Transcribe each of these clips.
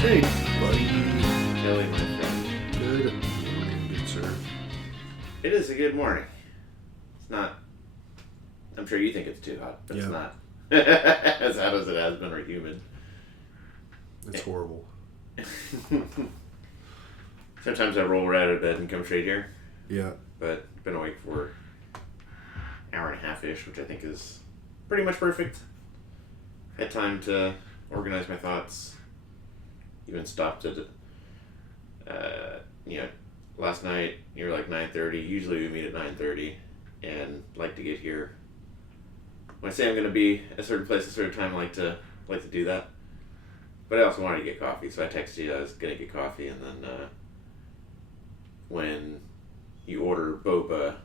Hey, buddy. Kelly, my friend. Good morning, good sir. It is a good morning. It's not. I'm sure you think it's too hot, but Yeah. it's not. As hot as it has been or humid. It's horrible. Sometimes I roll right out of bed and come straight here, Yeah. but been awake for an hour and a half-ish, which I think is pretty much perfect. Had time to organize my thoughts. Even stopped at, last night you were like 9:30. Usually we meet at 9:30, and like to get here. When I say I'm going to be at a certain place at a certain time, I like to do that. But I also wanted to get coffee, so I texted you I was going to get coffee, and then when you order boba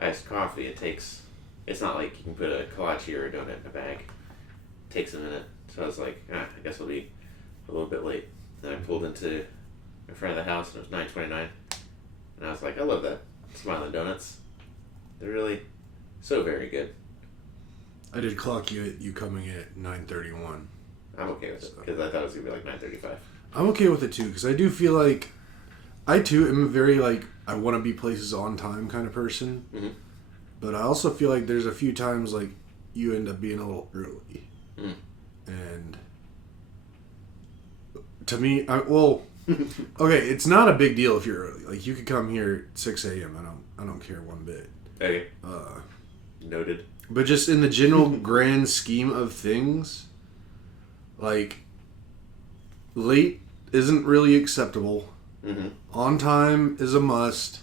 iced coffee, it's not like you can put a kolache or a donut in a bag. It takes a minute. So I was like, I guess I'll be a little bit late. Then I pulled into in front of the house, and it was 9:29. And I was like, I love that. Smiling Donuts. They're really so very good. I did clock you coming at 9:31. I'm okay with it, because I thought it was going to be like 9:35. I'm okay with it too, because I do feel like I too am a very I want to be places on time kind of person. Mm-hmm. But I also feel like there's a few times you end up being a little early. Mm. And to me, okay, it's not a big deal if you're early. Like, you could come here at 6 a.m. I don't care one bit. Okay. Noted. But just in the general grand scheme of things, late isn't really acceptable. Mm-hmm. On time is a must.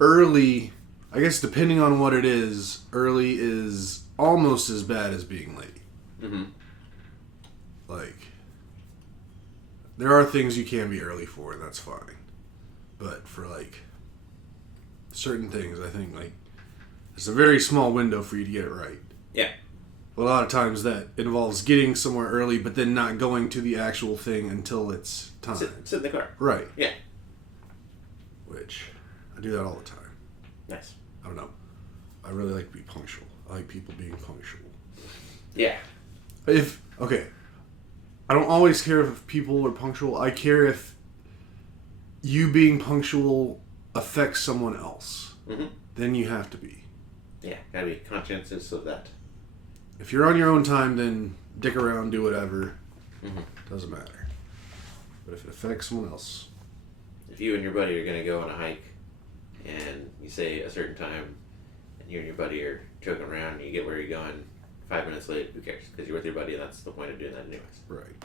Early, I guess depending on what it is, early is almost as bad as being late. Mm-hmm. There are things you can be early for, and that's fine. But for certain things, I think it's a very small window for you to get it right. Yeah. A lot of times that involves getting somewhere early, but then not going to the actual thing until it's time. Sit in the car. Right. Yeah. Which, I do that all the time. Nice. I don't know. I really like to be punctual. I like people being punctual. Yeah. I don't always care if people are punctual. I care if you being punctual affects someone else. Mm-hmm. Then you have to be. Yeah, gotta be conscientious of that. If you're on your own time, then dick around, do whatever. Mm-hmm. Doesn't matter. But if it affects someone else. If you and your buddy are going to go on a hike and you say a certain time and you and your buddy are joking around and you get where you're going 5 minutes late, who cares? Because you're with your buddy, and that's the point of doing that anyways. Right.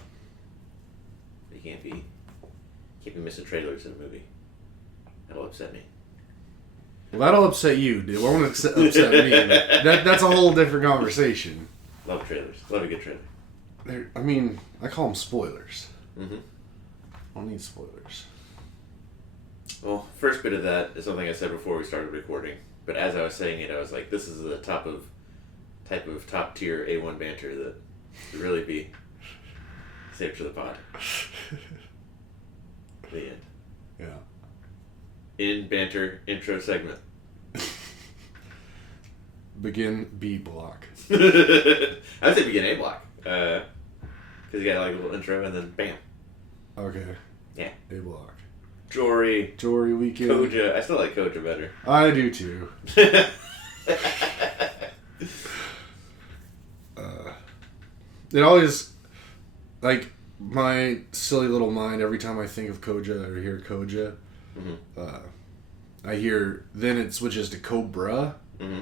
You can't be missing trailers in a movie. That'll upset me. Well, that'll upset you, dude. It won't upset me. That's a whole different conversation. Love trailers. Love a good trailer. I call them spoilers. Mm-hmm. I don't need spoilers. Well, first bit of that is something I said before we started recording. But as I was saying it, I was like, this is the type of top tier A1 banter that would really be saved for the pod. The end. Yeah. In banter intro segment. Begin B block. I would say begin A block. Because you got a little intro and then bam. Okay. Yeah. A block. Jory weekend. Koja. I still like Koja better. I do too. It always, my silly little mind, every time I think of Koja or hear Koja, Mm-hmm. I hear, then it switches to Cobra, Mm-hmm.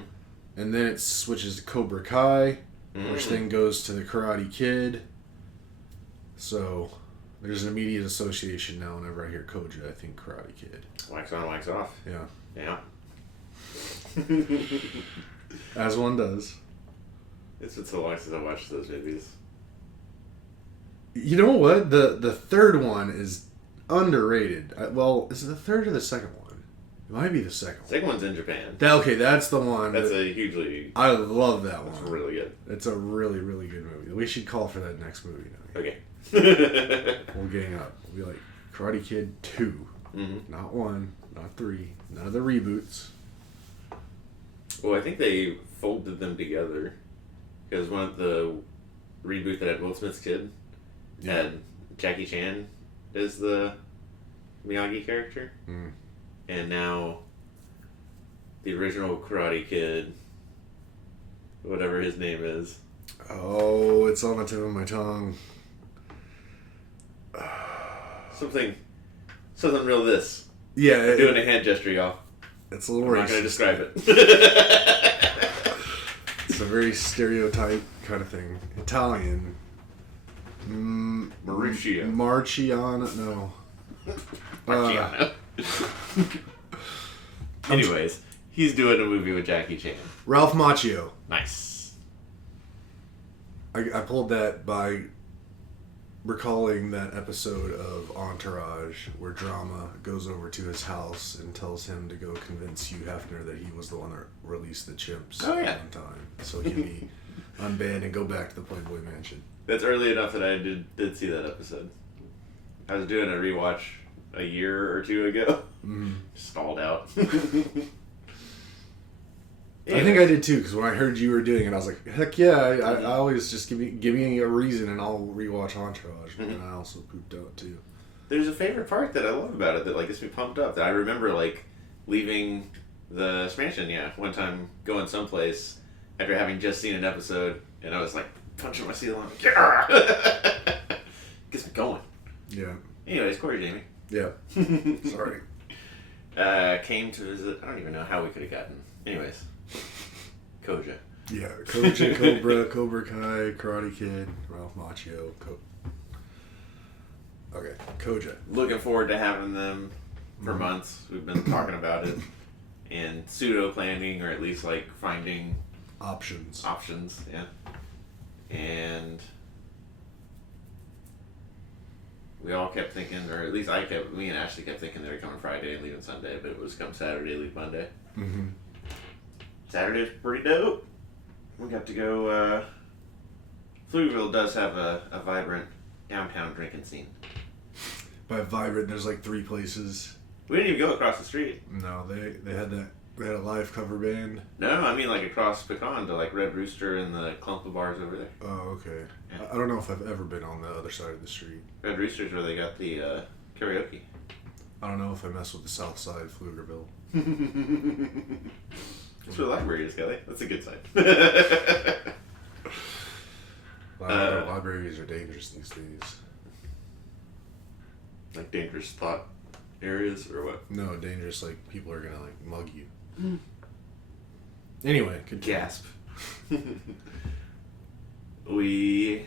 and then it switches to Cobra Kai, Mm-hmm. which then goes to the Karate Kid. So, there's an immediate association now whenever I hear Koja, I think Karate Kid. Wax on, wax off. Yeah. Yeah. As one does. It's been so long since I watched those movies. You know what? The third one is underrated. Is it the third or the second one? It might be the second one. Second one's in Japan. That's the one. That's a hugely... I love that one. It's really good. It's a really, really good movie. We should call for that next movie now. Okay. We'll gang up. We'll be like Karate Kid 2. Mm-hmm. Not 1, not 3. None of the reboots. Well, I think they folded them together. Because one of the reboot that had Will Smith's kid had Jackie Chan is the Miyagi character. Mm. And now the original Karate Kid, whatever his name is. Oh, it's on the tip of my tongue. Something real this. Yeah. I'm doing a hand gesture, y'all. It's a little I'm racist. not going to describe it. It's a very stereotype kind of thing. Italian. Mauricio. Marciano. No. Marciano. Anyways, he's doing a movie with Jackie Chan. Ralph Macchio. Nice. I pulled that by recalling that episode of Entourage where Drama goes over to his house and tells him to go convince Hugh Hefner that he was the one that released the chimps one time. So he can be unbanned and go back to the Playboy Mansion. That's early enough that I did see that episode. I was doing a rewatch a year or two ago. Stalled out. I think I did too, because when I heard you were doing it, I was like, heck yeah, I always just give me a reason and I'll rewatch Entourage. And I also pooped out too. There's a favorite part that I love about it that like gets me pumped up. That I remember like leaving the mansion, one time going someplace after having just seen an episode, and I was like punching my ceiling. Yeah! Gets me going. Yeah. Anyways, Corey Jami. Yeah. Sorry. Came to visit. I don't even know how we could have gotten. Anyways. Koja. Yeah, Koja, Cobra, Cobra Kai, Karate Kid, Ralph Macchio, Okay, Koja. Looking forward to having them for months. We've been talking about it and pseudo planning, or at least like finding options. Yeah. And we all kept thinking, or at least me and Ashley kept thinking they were coming Friday and leaving Sunday, but it was come Saturday, leave Monday. Mm-hmm. Saturday's pretty dope. We got to go, Pflugerville does have a vibrant downtown drinking scene. By vibrant, there's like 3 places. We didn't even go across the street. No, they had a live cover band. No, I mean like across Pecan to like Red Rooster and the clump of bars over there. Oh, okay. Yeah. I don't know if I've ever been on the other side of the street. Red Rooster's where they got the karaoke. I don't know if I mess with the south side, Pflugerville. That's where the library is, Kelly. That's a good side. Libraries are dangerous these days. Like dangerous thought areas or what? No, dangerous like people are gonna like mug you. Anyway, gasp. We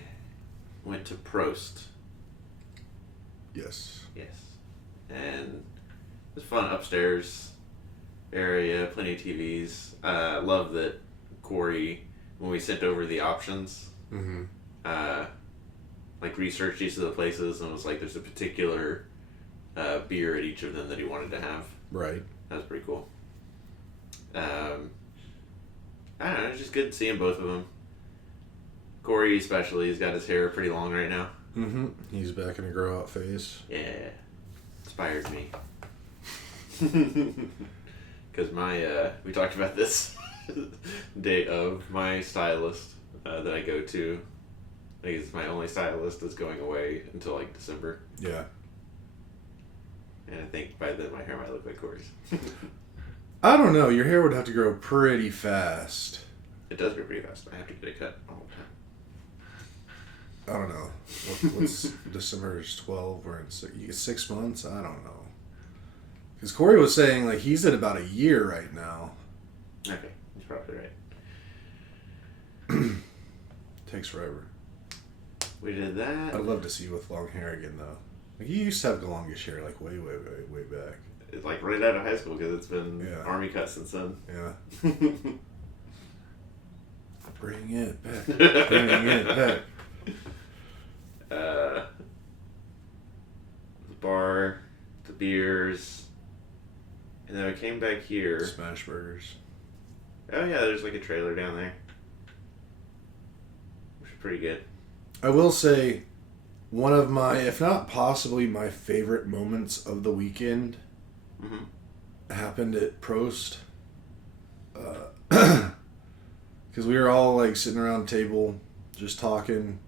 went to Prost. Yes. And it was fun upstairs area, plenty of TVs. Love that Corey, when we sent over the options, like researched each of the places and was like, there's a particular beer at each of them that he wanted to have. Right. That was pretty cool. I don't know, it's just good seeing both of them. Corey especially, he's got his hair pretty long right now. Mm-hmm. He's back in a grow out phase. Yeah. Inspired me. Because we talked about this day of my stylist that I go to. I think it's my only stylist that's going away until like December. Yeah. And I think by then my hair might look like Corey's. I don't know. Your hair would have to grow pretty fast. It does grow pretty fast. I have to get a cut all the time. I don't know. What's December is 12? We're in 6 months? I don't know. Because Corey was saying like he's at about a year right now. Okay. He's probably right. Takes forever. We did that. I'd love to see you with long hair again though. Like, you used to have the longest hair like way back. It's like right out of high school because it's been army cut since then. Yeah. Bring it back. Bring it back. The bar, the beers, and then I came back here. Smash burgers. Oh yeah, there's like a trailer down there, which is pretty good. I will say, one of my, if not possibly my favorite moments of the weekend happened at Prost. Because we were all like sitting around the table just talking,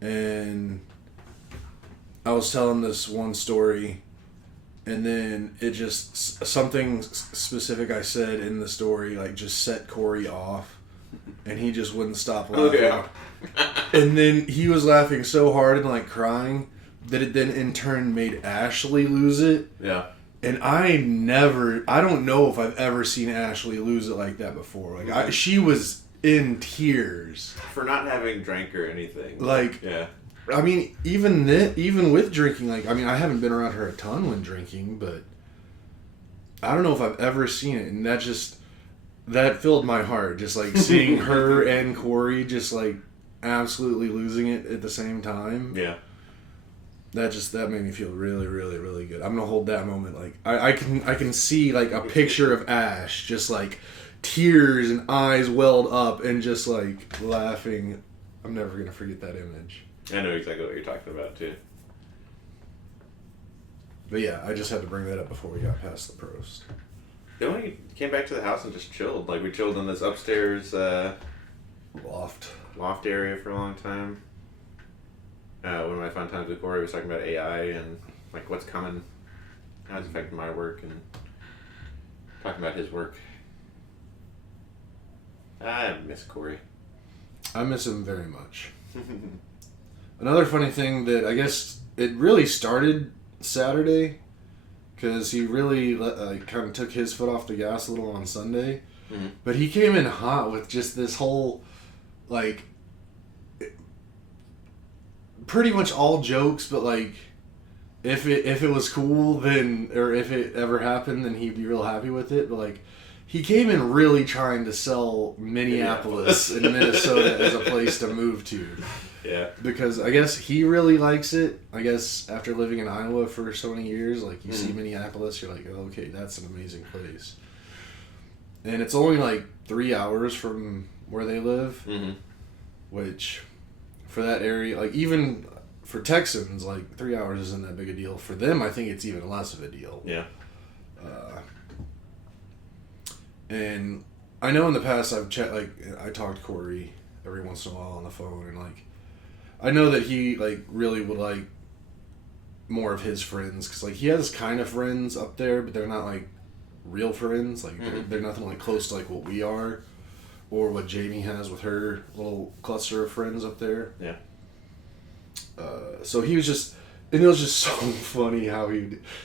and I was telling this one story, and then it just something specific I said in the story like just set Corey off, and he just wouldn't stop laughing. Yeah. And then he was laughing so hard and like crying that it then in turn made Ashley lose it. Yeah. And I don't know if I've ever seen Ashley lose it like that before. Like she was in tears for not having drank or anything. Like, yeah. I mean, even with drinking, like, I mean, I haven't been around her a ton when drinking, but I don't know if I've ever seen it, and that filled my heart, just like seeing her and Corey just like absolutely losing it at the same time. Yeah. That made me feel really, really, really good. I'm gonna hold that moment. Like I can see like a picture of Ash just like tears and eyes welled up and just like laughing. I'm never gonna forget that image. I know exactly what you're talking about too. But yeah, I just had to bring that up before we got past the prost. Then we came back to the house and just chilled. Like we chilled in this upstairs loft area for a long time. One of my fun times with Corey was talking about AI and like what's coming, how it's affecting my work, and talking about his work. I miss Corey. I miss him very much. Another funny thing that I guess it really started Saturday, because he really kind of took his foot off the gas a little on Sunday, but he came in hot with just this whole like pretty much all jokes, but like if it was cool, then, or if it ever happened, then he'd be real happy with it. But like he came in really trying to sell Minneapolis and Minnesota as a place to move to. Yeah. Because I guess he really likes it. I guess after living in Iowa for so many years, like you see Minneapolis, you're like, oh, okay, that's an amazing place. And it's only like 3 hours from where they live, which for that area, like even for Texans, like 3 hours isn't that big a deal. For them, I think it's even less of a deal. Yeah. And I know in the past I've I talked to Corey every once in a while on the phone, and like I know that he like really would like more of his friends, because like he has kind of friends up there, but they're not like real friends. Like they're nothing like close to like what we are, or what Jami has with her little cluster of friends up there. Yeah. So he was just, and it was just so funny how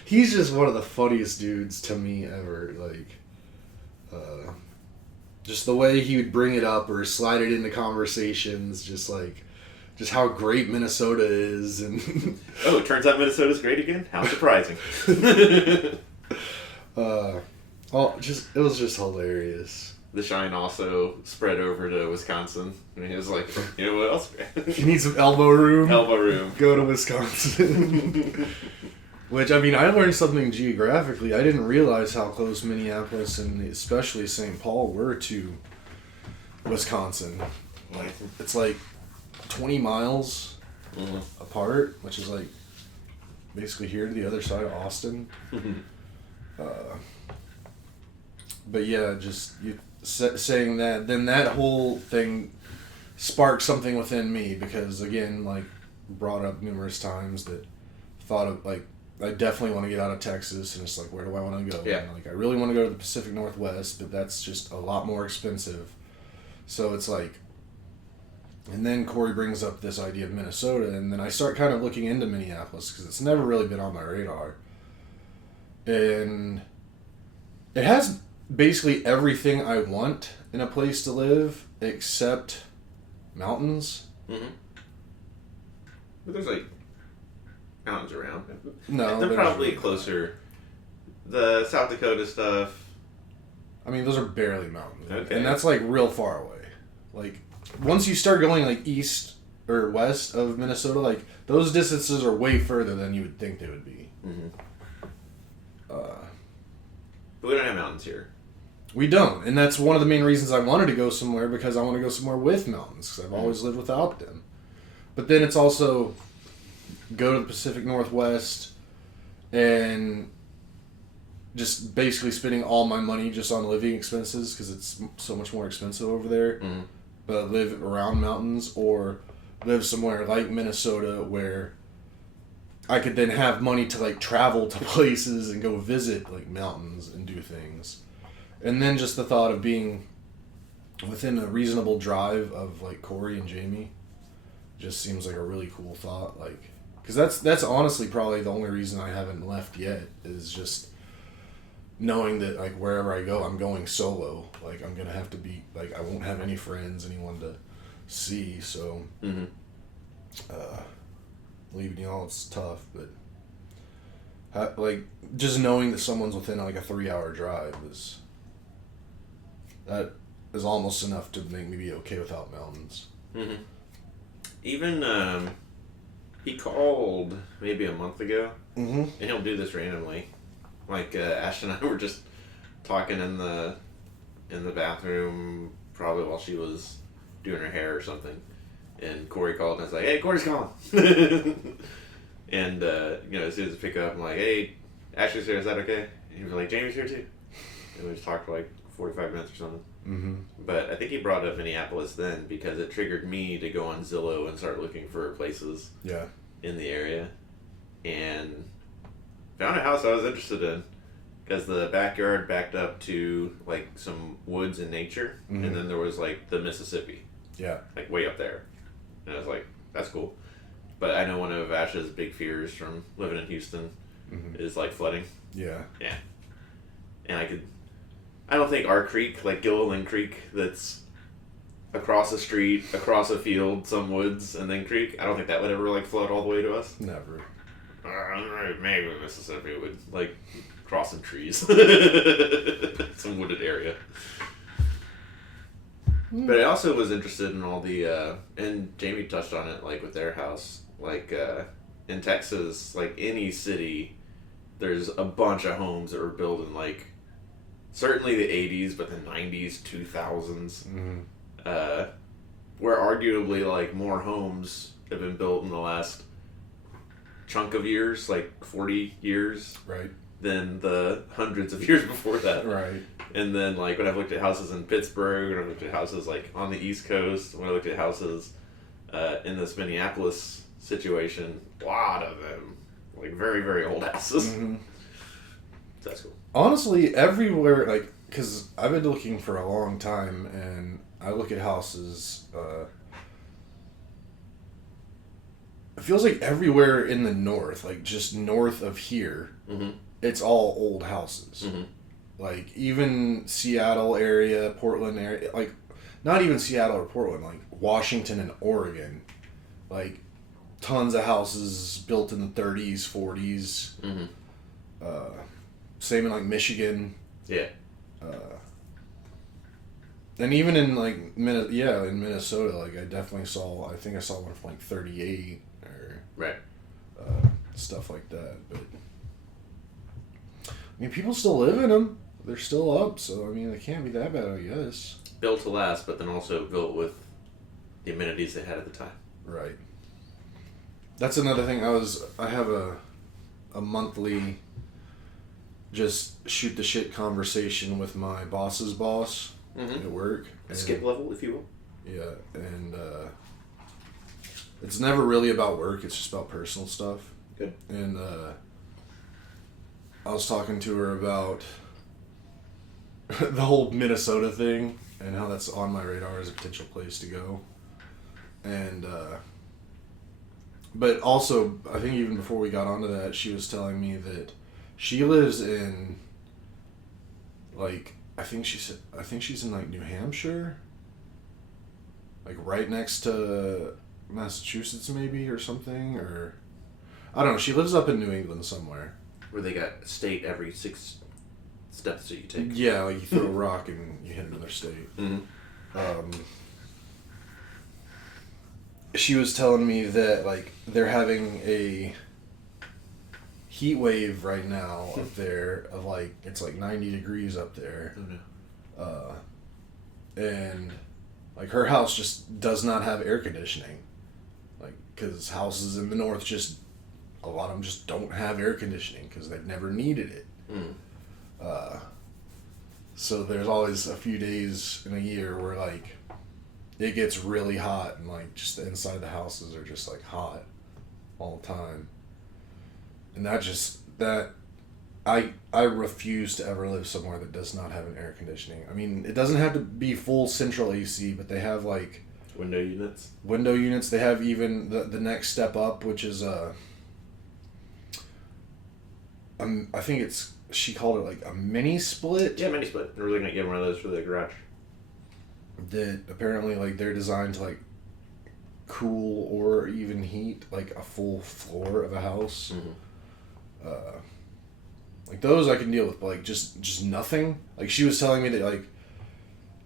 he's just one of the funniest dudes to me ever. Like, just the way he would bring it up or slide it into conversations, just how great Minnesota is. And oh, it turns out Minnesota's great again? How surprising. it was just hilarious. The shine also spread over to Wisconsin. I mean, it was like, you know what else? You need some elbow room? Elbow room. Go to Wisconsin. Which, I mean, I learned something geographically. I didn't realize how close Minneapolis and especially St. Paul were to Wisconsin. Like, it's like 20 miles apart, which is like basically here to the other side of Austin. But yeah, just saying that, then that whole thing sparked something within me, because again, like brought up numerous times that thought of like, I definitely want to get out of Texas, and it's like, where do I want to go? Yeah. And like, I really want to go to the Pacific Northwest, but that's just a lot more expensive. So it's like, and then Corey brings up this idea of Minnesota, and then I start kind of looking into Minneapolis, because it's never really been on my radar. And it has basically everything I want in a place to live, except mountains. But there's like mountains around. No, they're probably closer. The South Dakota stuff. I mean, those are barely mountains, okay. And that's like real far away. Like once you start going like east or west of Minnesota, like those distances are way further than you would think they would be. But we don't have mountains here. We don't, and that's one of the main reasons I wanted to go somewhere, because I want to go somewhere with mountains, because I've always lived without them. But then it's also go to the Pacific Northwest and just basically spending all my money just on living expenses, because it's so much more expensive over there. But live around mountains, or live somewhere like Minnesota where I could then have money to like travel to places and go visit like mountains and do things. And then just the thought of being within a reasonable drive of like Corey and Jami just seems like a really cool thought. Like, because that's honestly probably the only reason I haven't left yet is just knowing that like wherever I go, I'm going solo. Like I'm gonna have to be like I won't have any friends, anyone to see. So leaving y'all, it's tough, but like just knowing that someone's within like a 3-hour drive is almost enough to make me be okay without mountains. Mm-hmm. Even he called maybe a month ago, and he'll do this randomly. Like Ash and I were just talking in the bathroom, probably while she was doing her hair or something, and Corey called and I was like, "Hey, Corey's calling," and as soon as I pick up, I'm like, "Hey, Ashley's here. Is that okay?" And he was like, "Jamie's here too," and we just talked for like 45 minutes or something. Mm-hmm. But I think he brought up Minneapolis then because it triggered me to go on Zillow and start looking for places in the area, and found a house I was interested in because the backyard backed up to like some woods and nature, and then there was like the Mississippi, like way up there, and I was like, that's cool. But I know one of Ash's big fears from living in Houston is like flooding. Yeah. And I don't think our creek, like Gilliland Creek, that's across the street, across a field, some woods, and then creek, I don't think that would ever like flood all the way to us. Never. Maybe Mississippi would like cross some trees, some wooded area. But I also was interested in all the and Jamie touched on it, like with their house, like in Texas, like any city, there's a bunch of homes that were built in like certainly the 80s, but the 90s, 2000s, where arguably like more homes have been built in the last chunk of years, like 40 years, right, than the hundreds of years before that. Right. And then like when I've looked at houses in Pittsburgh, when I've looked at houses like on the East Coast, when I looked at houses in this Minneapolis situation, a lot of them, like very, very old houses. Mm-hmm. So that's cool. Honestly, everywhere, like, because I've been looking for a long time, and I look at houses, it feels like everywhere in the north, like just north of here, it's all old houses. Like, even Seattle area, Portland area, like, not even Seattle or Portland, like Washington and Oregon, like, tons of houses built in the 30s, 40s. Same in, like, Michigan. Yeah. And even in, like, in Minnesota, like, I think I saw one from, like, 38 or... Right. Stuff like that, but... I mean, people still live in them. They're still up, so, I mean, they can't be that bad, I guess. Built to last, but then also built with the amenities they had at the time. Right. That's another thing. I have a monthly just shoot the shit conversation with my boss's boss at work. Skip level, if you will. Yeah, and it's never really about work. It's just about personal stuff. Good. And I was talking to her about the whole Minnesota thing and how that's on my radar as a potential place to go. And but also, I think even before we got onto that, she was telling me that she lives in, like, I think she's in, like, New Hampshire, like, right next to Massachusetts, maybe, or something, or, I don't know, she lives up in New England somewhere. Where they got state every 6 steps that you take. Yeah, like, you throw a rock and you hit another state. She was telling me that, like, they're having a heat wave right now up there of, like, it's like 90 degrees up there. And, like, her house just does not have air conditioning. Like, because houses in the north a lot of them just don't have air conditioning because they've never needed it. So there's always a few days in a year where, like, it gets really hot and, like, just the inside of the houses are just, like, hot all the time. And I refuse to ever live somewhere that does not have an air conditioning. I mean, it doesn't have to be full central AC, but they have like window units. Window units. They have even the next step up, which is I think she called it like a mini split. Yeah, mini split. We're looking at getting one of those for the garage. That apparently like they're designed to like cool or even heat like a full floor of a house. Mm-hmm. Like those I can deal with, but like just nothing. Like she was telling me that like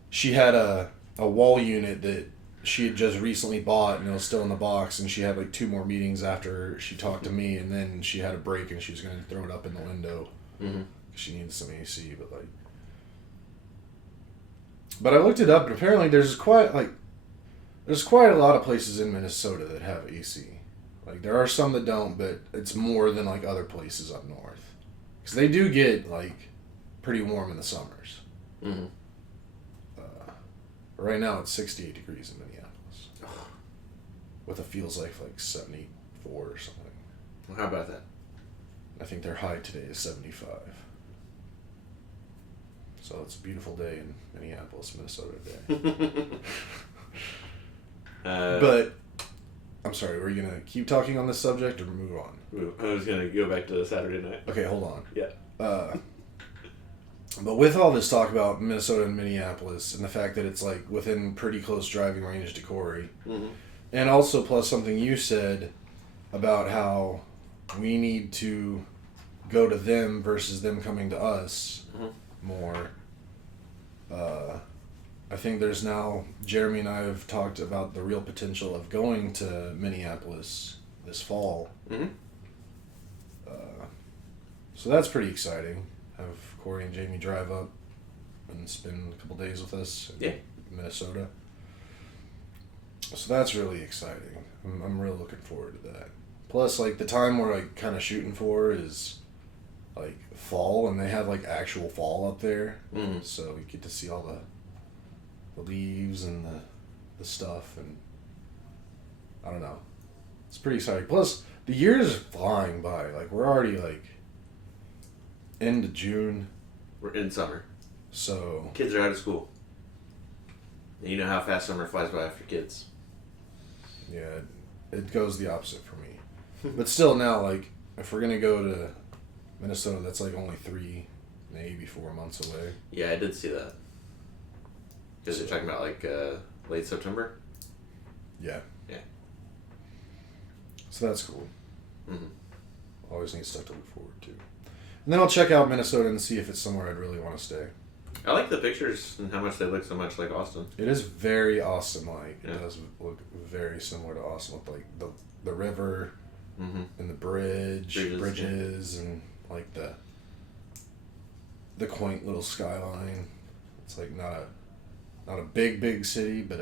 she had a wall unit that she had just recently bought and it was still in the box, and she had like 2 more meetings after she talked to me, and then she had a break and she was going to throw it up in the window. Mm-hmm. She needs some AC, but I looked it up and apparently there's quite a lot of places in Minnesota that have AC. Like there are some that don't, but it's more than like other places up north. Because they do get, like, pretty warm in the summers. Mm-hmm. Right now it's 68 degrees in Minneapolis. With a feels like 74 or something. Well, how about that? I think their high today is 75. So it's a beautiful day in Minneapolis, Minnesota today. But, I'm sorry, were you going to keep talking on this subject or move on? I was going to go back to Saturday night. Okay, hold on. Yeah. But with all this talk about Minnesota and Minneapolis and the fact that it's like within pretty close driving range to Corey, mm-hmm. and also plus something you said about how we need to go to them versus them coming to us more. I think there's now, Jeremy and I have talked about the real potential of going to Minneapolis this fall. Mm-hmm. So that's pretty exciting. Have Corey and Jami drive up and spend a couple days with us in Minnesota. So that's really exciting. I'm really looking forward to that. Plus, like, the time we're, like, kind of shooting for is, like, fall, and they have, like, actual fall up there. Mm-hmm. So we get to see all the leaves and the stuff, and I don't know. It's pretty exciting. Plus, the year's flying by. Like, we're already, like, into June. We're in summer. So kids are out of school. And you know how fast summer flies by after kids. Yeah, it goes the opposite for me. But still now, like, if we're going to go to Minnesota, that's like only 3, maybe 4 months away. Yeah, I did see that. Because you're talking about like late September? Yeah. Yeah. So that's cool. Mm-hmm. Always need stuff to look forward to. And then I'll check out Minnesota and see if it's somewhere I'd really want to stay. I like the pictures and how much they look so much like Austin. It is very Austin-like. Yeah. It does look very similar to Austin with, like, the river mm-hmm. and the bridges and, like, the quaint little skyline. It's, like, not a big city, but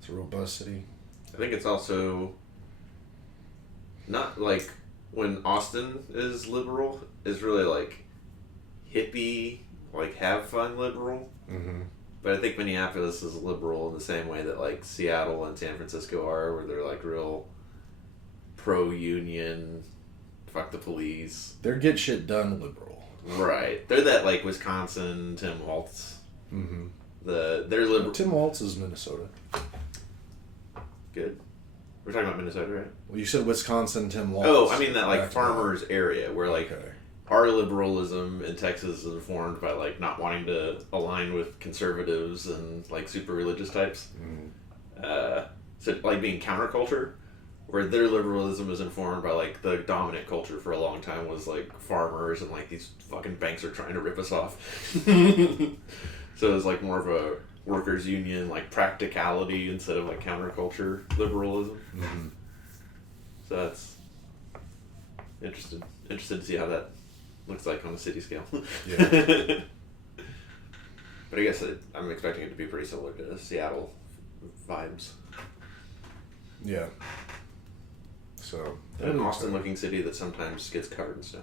it's a robust city. I think it's also not like when Austin is liberal, is really like hippie, like have fun liberal. Mm-hmm. But I think Minneapolis is liberal in the same way that like Seattle and San Francisco are, where they're like real pro-union, fuck the police. They're get shit done liberal. Right. They're that like Wisconsin Tim Waltz. Mm-hmm. They're liberal. Tim Waltz is Minnesota. Good. We're talking about Minnesota, right? Well, you said Wisconsin Tim Waltz. Oh, I mean that like farmers area where like our liberalism in Texas is informed by like not wanting to align with conservatives and like super religious types. Mm. So like being counterculture, where their liberalism is informed by like the dominant culture for a long time was like farmers and like these fucking banks are trying to rip us off. So it's like more of a workers union, like practicality instead of like counterculture liberalism. Mm-hmm. So that's interested to see how that looks like on a city scale. Yeah. But I guess I'm expecting it to be pretty similar to Seattle vibes. Yeah. So An Austin-looking city that sometimes gets covered in snow.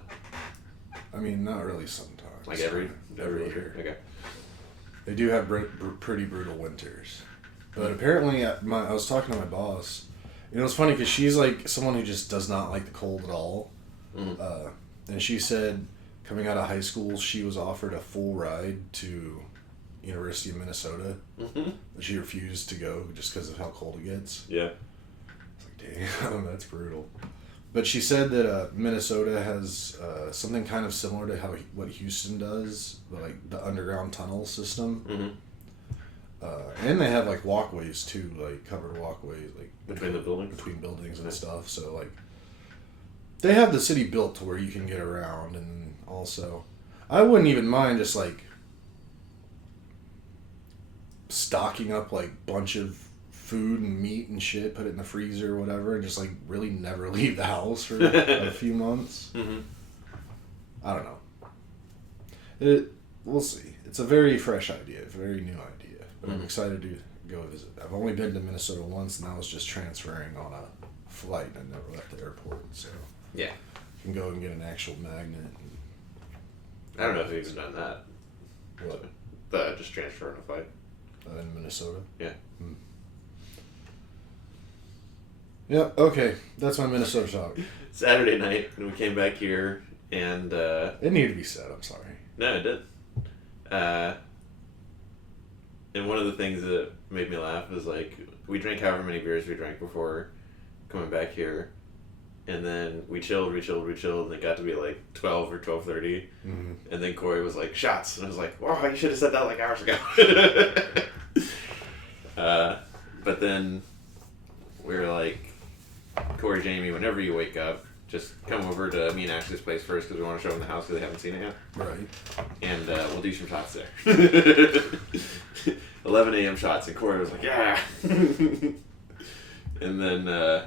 I mean, not really sometimes. Like every year. Okay. They do have pretty brutal winters. But apparently, I was talking to my boss, You know, it's funny because she's like someone who just does not like the cold at all. Mm-hmm. And she said coming out of high school, she was offered a full ride to University of Minnesota. Mm-hmm. But she refused to go just because of how cold it gets. Yeah. It's like, damn, that's brutal. But she said that Minnesota has something kind of similar to what Houston does, like the underground tunnel system. Mm-hmm. And they have like walkways too, like covered walkways, like Between the buildings? between buildings and stuff. So like, they have the city built to where you can get around, and also, I wouldn't even mind just like stocking up like bunch of food and meat and shit, put it in the freezer or whatever, and just like really never leave the house for a few months. Mm-hmm. I don't know. We'll see. It's a very fresh idea, a very new idea. But I'm excited to go visit. I've only been to Minnesota once, and I was just transferring on a flight. I never left the airport, so Yeah. I can go and get an actual magnet. And, I don't know if we've even done that. what? Just transfer on a flight. In Minnesota? Yeah. Yeah, okay. That's my Minnesota talk. Saturday night, when we came back here, and... It needed to be said, I'm sorry. No, it did. And one of the things that made me laugh was, like, we drank however many beers we drank before coming back here. And then we chilled, and it got to be, like, 12 or 12:30. Mm-hmm. And then Corey was like, shots. And I was like, wow, you should have said that, like, hours ago. But then we were like, Corey, Jami, whenever you wake up, just come over to me and Ashley's place first because we want to show them the house because they haven't seen it yet. Right. And we'll do some shots there. 11 a.m. shots, and Corey was like, yeah. And then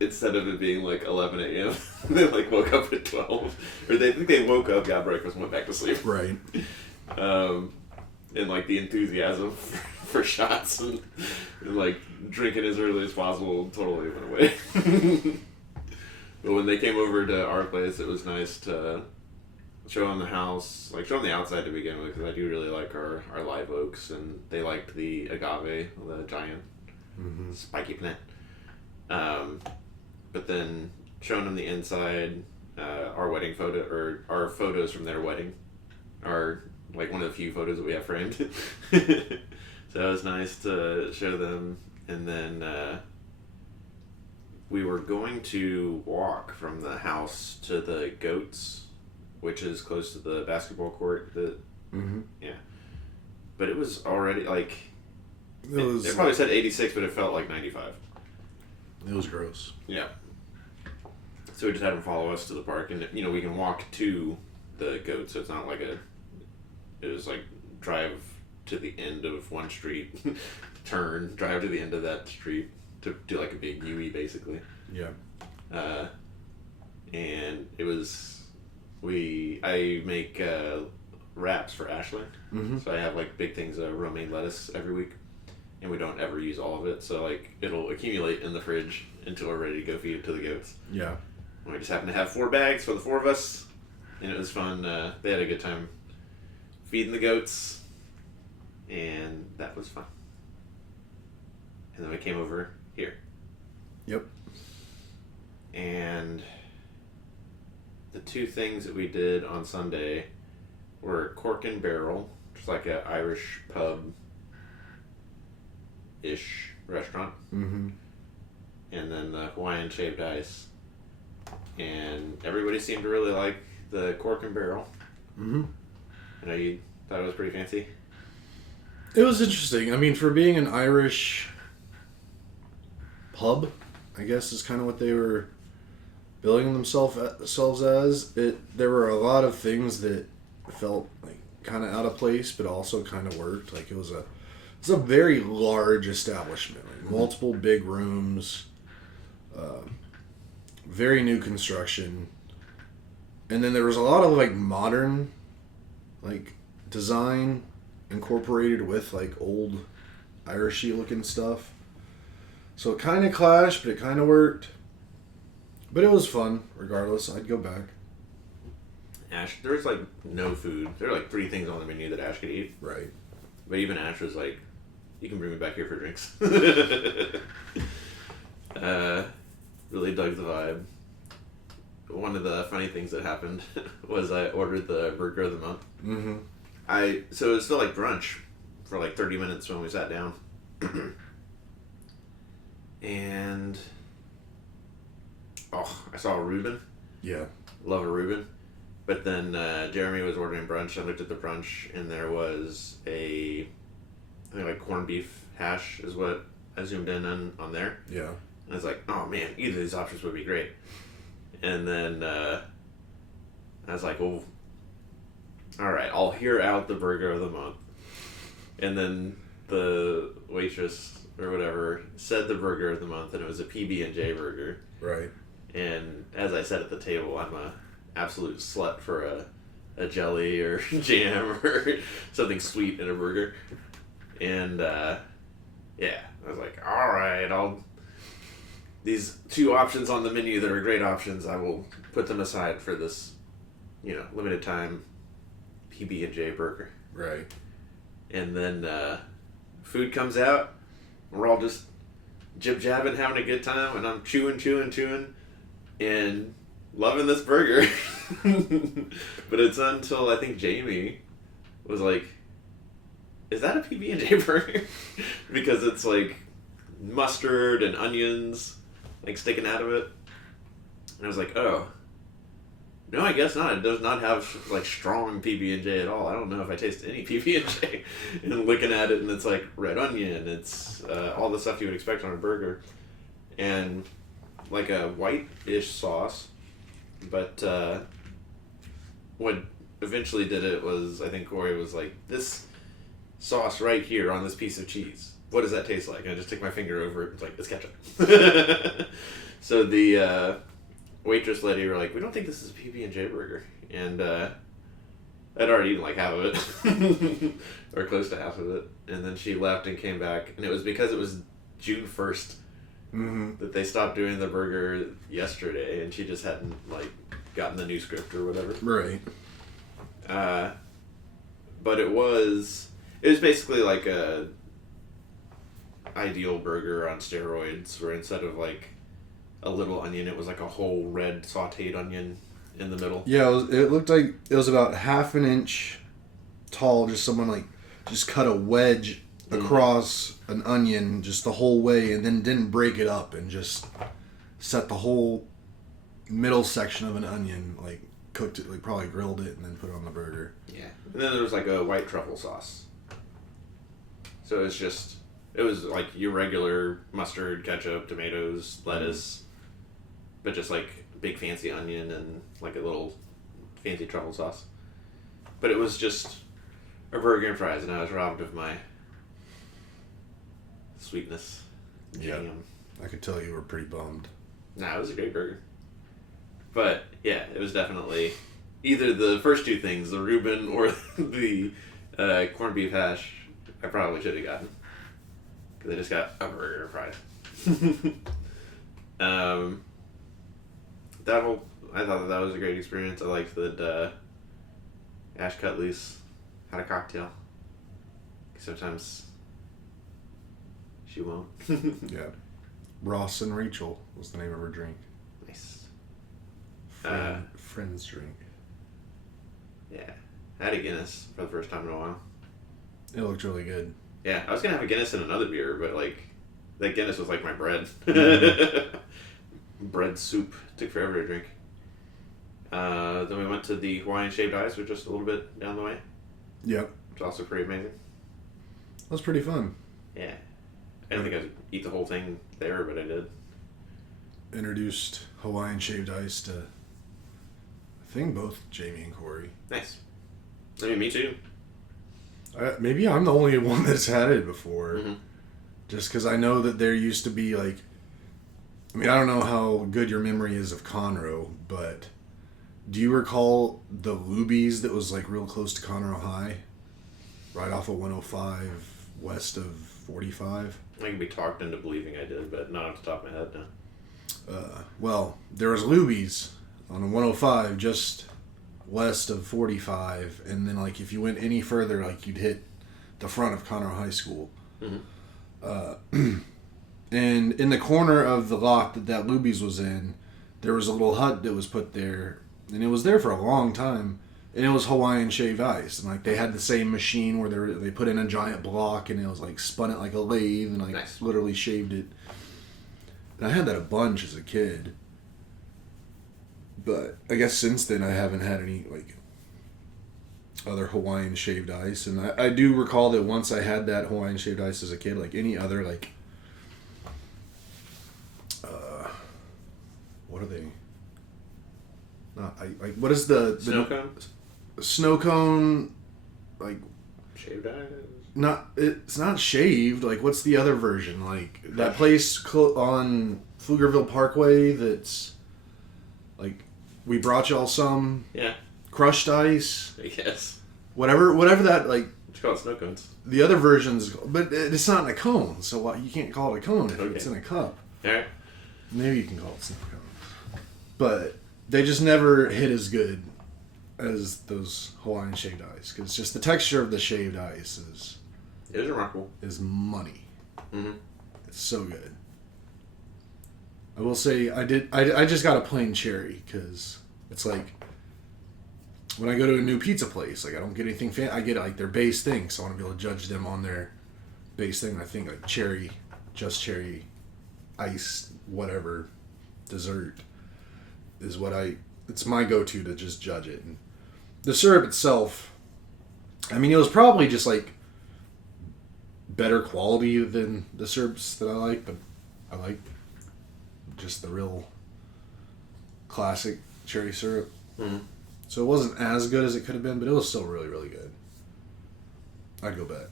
instead of it being like 11 a.m., they like woke up at 12. Or they think they woke up, got breakfast, and went back to sleep. Right. And like the enthusiasm for shots and like drinking as early as possible totally went away. But when they came over to our place, it was nice to show them the house, like show them the outside to begin with, because I do really like our live oaks, and they liked the agave, the giant spiky plant. But then showing them the inside, our wedding photo, or our photos from their wedding, are like one of the few photos that we have framed. So it was nice to show them, and then we were going to walk from the house to the goats, which is close to the basketball court. Yeah, but it was already like it probably said 86, but it felt like 95. It was gross. Yeah. So we just had them follow us to the park, and you know we can walk to the goats, so it's not like it was like drive to the end of one street, turn, drive to the end of that street to do like a big UE basically. Yeah. And it was I make wraps for Ashley, so I have like big things of romaine lettuce every week, and we don't ever use all of it, so like it'll accumulate in the fridge until we're ready to go feed it to the goats. Yeah. And we just happened to have 4 bags for the 4 of us, and it was fun. They had a good time feeding the goats, and that was fun. And then we came over here. Yep. And the 2 things that we did on Sunday were Cork and Barrel, which is like an Irish pub-ish restaurant. Mm-hmm. And then the Hawaiian shaved ice. And everybody seemed to really like the Cork and Barrel. Mm-hmm. I know you thought it was pretty fancy. It was interesting. I mean, for being an Irish pub, I guess is kind of what they were billing themselves as. There were a lot of things that felt like kind of out of place, but also kind of worked. Like it was a very large establishment, like multiple big rooms, very new construction, and then there was a lot of like modern, like design incorporated with like old Irishy looking stuff. So it kind of clashed, but it kind of worked. But it was fun, regardless. I'd go back. Ash, there was like no food. There were like 3 things on the menu that Ash could eat. Right. But even Ash was like, you can bring me back here for drinks. really dug the vibe. One of the funny things that happened was I ordered the burger of the month. Mm-hmm. So it was still like brunch for like 30 minutes when we sat down. And I saw a Reuben. Yeah. Love a Reuben. But then Jeremy was ordering brunch. I looked at the brunch and there was I think like corned beef hash is what I zoomed in on there. Yeah. And I was like, oh man, either of these options would be great. And then I was like, well, alright, I'll hear out the burger of the month. And then the waitress or whatever said the burger of the month, and it was a PB&J burger. Right. And as I said at the table, I'm a absolute slut for a jelly or jam or something sweet in a burger. And yeah, I was like, alright, these two options on the menu that are great options, I will put them aside for this, limited time PB&J burger. Right. And then food comes out. We're all just jib-jabbing, having a good time, and I'm chewing, and loving this burger. But it's until I think Jamie was like, is that a PB&J burger? Because it's like mustard and onions like sticking out of it. And I was like, oh. No, I guess not. It does not have like strong PB&J at all. I don't know if I taste any PB&J. And looking at it, and it's like red onion. It's all the stuff you would expect on a burger, and like a white-ish sauce. But what eventually did it was, I think Corey was like, this sauce right here on this piece of cheese, what does that taste like? And I just took my finger over it and it's like, it's ketchup. So the waitress lady were like, we don't think this is a PB&J burger. And I'd already eaten like half of it. Or close to half of it. And then she left and came back. And it was because it was June 1st that they stopped doing the burger yesterday. And she just hadn't like gotten the new script or whatever. Right. But it was basically like a ideal burger on steroids, where instead of like a little onion, it was like a whole red sauteed onion in the middle. Yeah, it looked like it was about half an inch tall. Just someone like just cut a wedge across an onion just the whole way, and then didn't break it up, and just set the whole middle section of an onion, like cooked it, like probably grilled it, and then put it on the burger. Yeah. And then there was like a white truffle sauce. So it was like your regular mustard, ketchup, tomatoes, lettuce, but just like big fancy onion and like a little fancy truffle sauce. But it was just a burger and fries, and I was robbed of my sweetness. Yeah. Jam. I could tell you were pretty bummed. Nah, it was a great burger. But yeah, it was definitely either the first two things, the Reuben or the corned beef hash, I probably should have gotten. Because I just got a burger and fries. I thought that was a great experience. I liked that Ash Cutley's had a cocktail. Sometimes she won't. Yeah. Ross and Rachel was the name of her drink. Nice. Friend's drink. Yeah. I had a Guinness for the first time in a while. It looked really good. Yeah, I was going to have a Guinness and another beer, but like, that Guinness was like my bread. Bread soup. Took forever to drink. Then we went to the Hawaiian Shaved Ice, which was just a little bit down the way. Yep. Which was also pretty amazing. That was pretty fun. Yeah. I didn't think I'd eat the whole thing there, but I did. Introduced Hawaiian Shaved Ice to, I think, both Jamie and Corey. Nice. I mean, me too. Maybe I'm the only one that's had it before. Mm-hmm. Just because I know that there used to be, like... I mean, I don't know how good your memory is of Conroe, but... Do you recall the Luby's that was, like, real close to Conroe High? Right off of 105, west of 45? I can be talked into believing I did, but not off the top of my head now. Well, there was Luby's on 105 just west of 45, and then, like, if you went any further, like, you'd hit the front of Conroe High School. Mm-hmm. And in the corner of the lot that Luby's was in, there was a little hut that was put there, and it was there for a long time. And it was Hawaiian shaved ice, and like they had the same machine where they put in a giant block, and it was like spun it like a lathe, and like nice. literally shaved it. And I had that a bunch as a kid, but I guess since then I haven't had any like other Hawaiian shaved ice. And I do recall that once I had that Hawaiian shaved ice as a kid, like any other like what are they? Not like what is the Snow cone? Snow cone, like Shaved ice? it's not shaved. Like what's the other version? Like that place on Pflugerville Parkway that's like we brought y'all some Yeah. crushed ice. I guess. Whatever that like. It's called snow cones. The other versions, but it's not in a cone, so you can't call it a cone if it's in a cup. Alright. Maybe you can call it snow cone. But they just never hit as good as those Hawaiian shaved ice, because just the texture of the shaved ice It is remarkable. is money. Mm-hmm. It's so good. I will say I just got a plain cherry, because it's like when I go to a new pizza place, like I don't get anything I get like their base thing, so I want to be able to judge them on their base thing. I think like cherry ice, whatever dessert is it's my go-to to just judge it. And the syrup itself, I mean, it was probably just like better quality than the syrups that I like, but I like just the real classic cherry syrup. Mm-hmm. So it wasn't as good as it could have been, but it was still really, really good. I'd go back.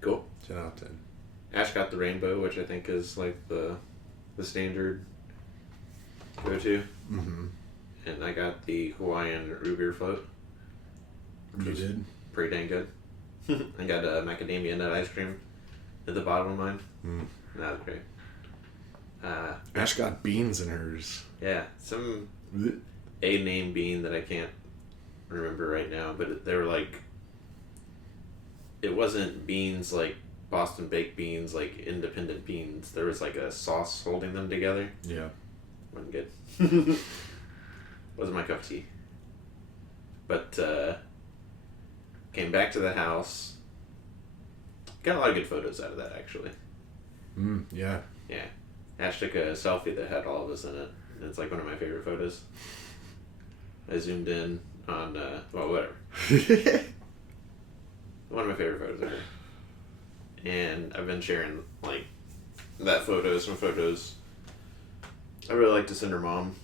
Cool. 10 out of 10. Ash got the rainbow, which I think is like the standard go-to. Mm-hmm. And I got the Hawaiian root beer float. You did? Pretty dang good. I got a macadamia nut ice cream at the bottom of mine. Mm. That was great. Ash got beans in hers. Yeah, some A-name bean that I can't remember right now, but they were like, it wasn't beans like Boston baked beans, like independent beans. There was like a sauce holding them together. Yeah. Wasn't good. Wasn't my cup of tea. But came back to the house. Got a lot of good photos out of that, actually. Yeah. Yeah. Ash took a selfie that had all of us in it. And it's like one of my favorite photos. I zoomed in on, well, whatever. One of my favorite photos ever. And I've been sharing, like, that photo, some photos. I really like to send her mom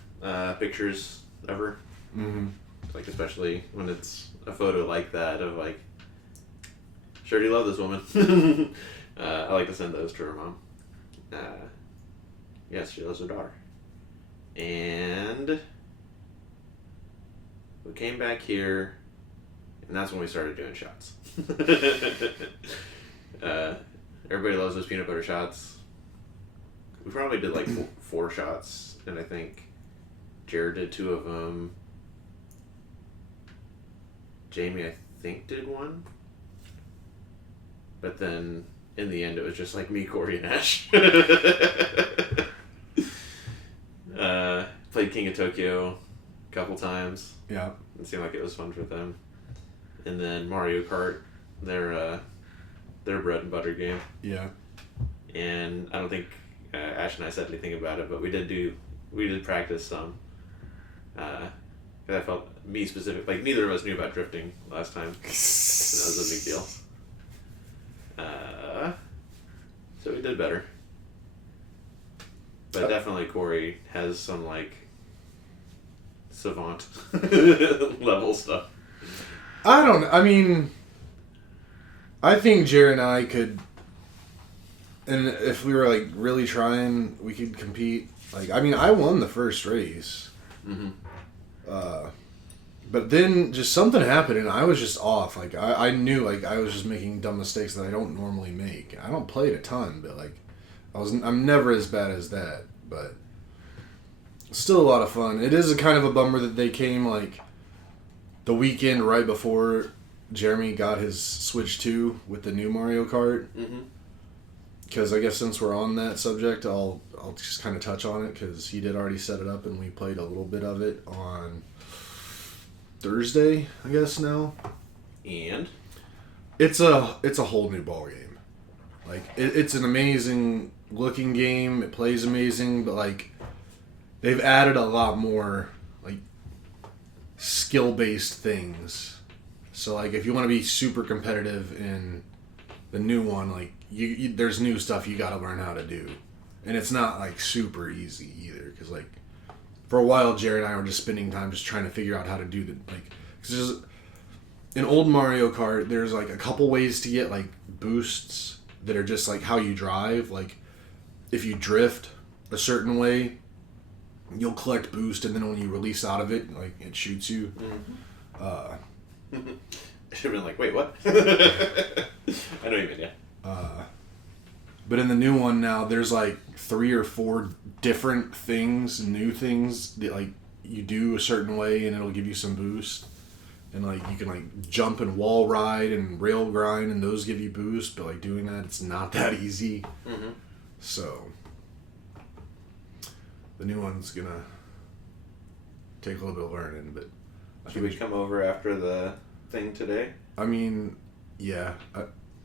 pictures of her. Mm-hmm. Like, especially when it's a photo like that of, like, sure do love this woman. I like to send those to her mom. Yes, she loves her daughter. And we came back here, and that's when we started doing shots. Everybody loves those peanut butter shots. We probably did like four shots, and I think Jared did 2 of them. Jamie, I think, did 1. But then, in the end, it was just like me, Corey, and Ash. Played King of Tokyo a couple times. Yeah. It seemed like it was fun for them. And then Mario Kart, their bread and butter game. Yeah. And I don't think Ash and I said anything about it, but we did practice some. I felt me specific, like neither of us knew about drifting last time. So that was a big deal. So we did better. But definitely Corey has some like savant level stuff. I mean, I think Jared and I could, and if we were like really trying, we could compete. Like, I mean, I won the first race. Mm-hmm. But then just something happened and I was just off. Like, I knew like I was just making dumb mistakes that I don't normally make. I don't play it a ton, but like I'm never as bad as that, but still a lot of fun. It is a kind of a bummer that they came like the weekend right before Jeremy got his Switch 2 with the new Mario Kart. Mm-hmm. because I guess since we're on that subject, I'll just kind of touch on it because he did already set it up and we played a little bit of it on Thursday, I guess now. And it's a whole new ball game. Like it's an amazing looking game. It plays amazing, but like they've added a lot more like skill based things. So like if you want to be super competitive in the new one, like you there's new stuff you got to learn how to do, and it's not like super easy either. Because like for a while, Jared and I were just spending time just trying to figure out how to do the like. Because in old Mario Kart, there's like a couple ways to get like boosts that are just like how you drive. Like if you drift a certain way, you'll collect boost, and then when you release out of it, like it shoots you. Mm-hmm. I should have been like, wait, what? I know you mean, yeah. But in the new one now, there's like 3 or 4 different things, new things that like you do a certain way, and it'll give you some boost. And like you can like jump and wall ride and rail grind, and those give you boost. But like doing that, it's not that easy. Mm-hmm. So the new one's gonna take a little bit of learning, but should we come over after the thing today? I mean, yeah.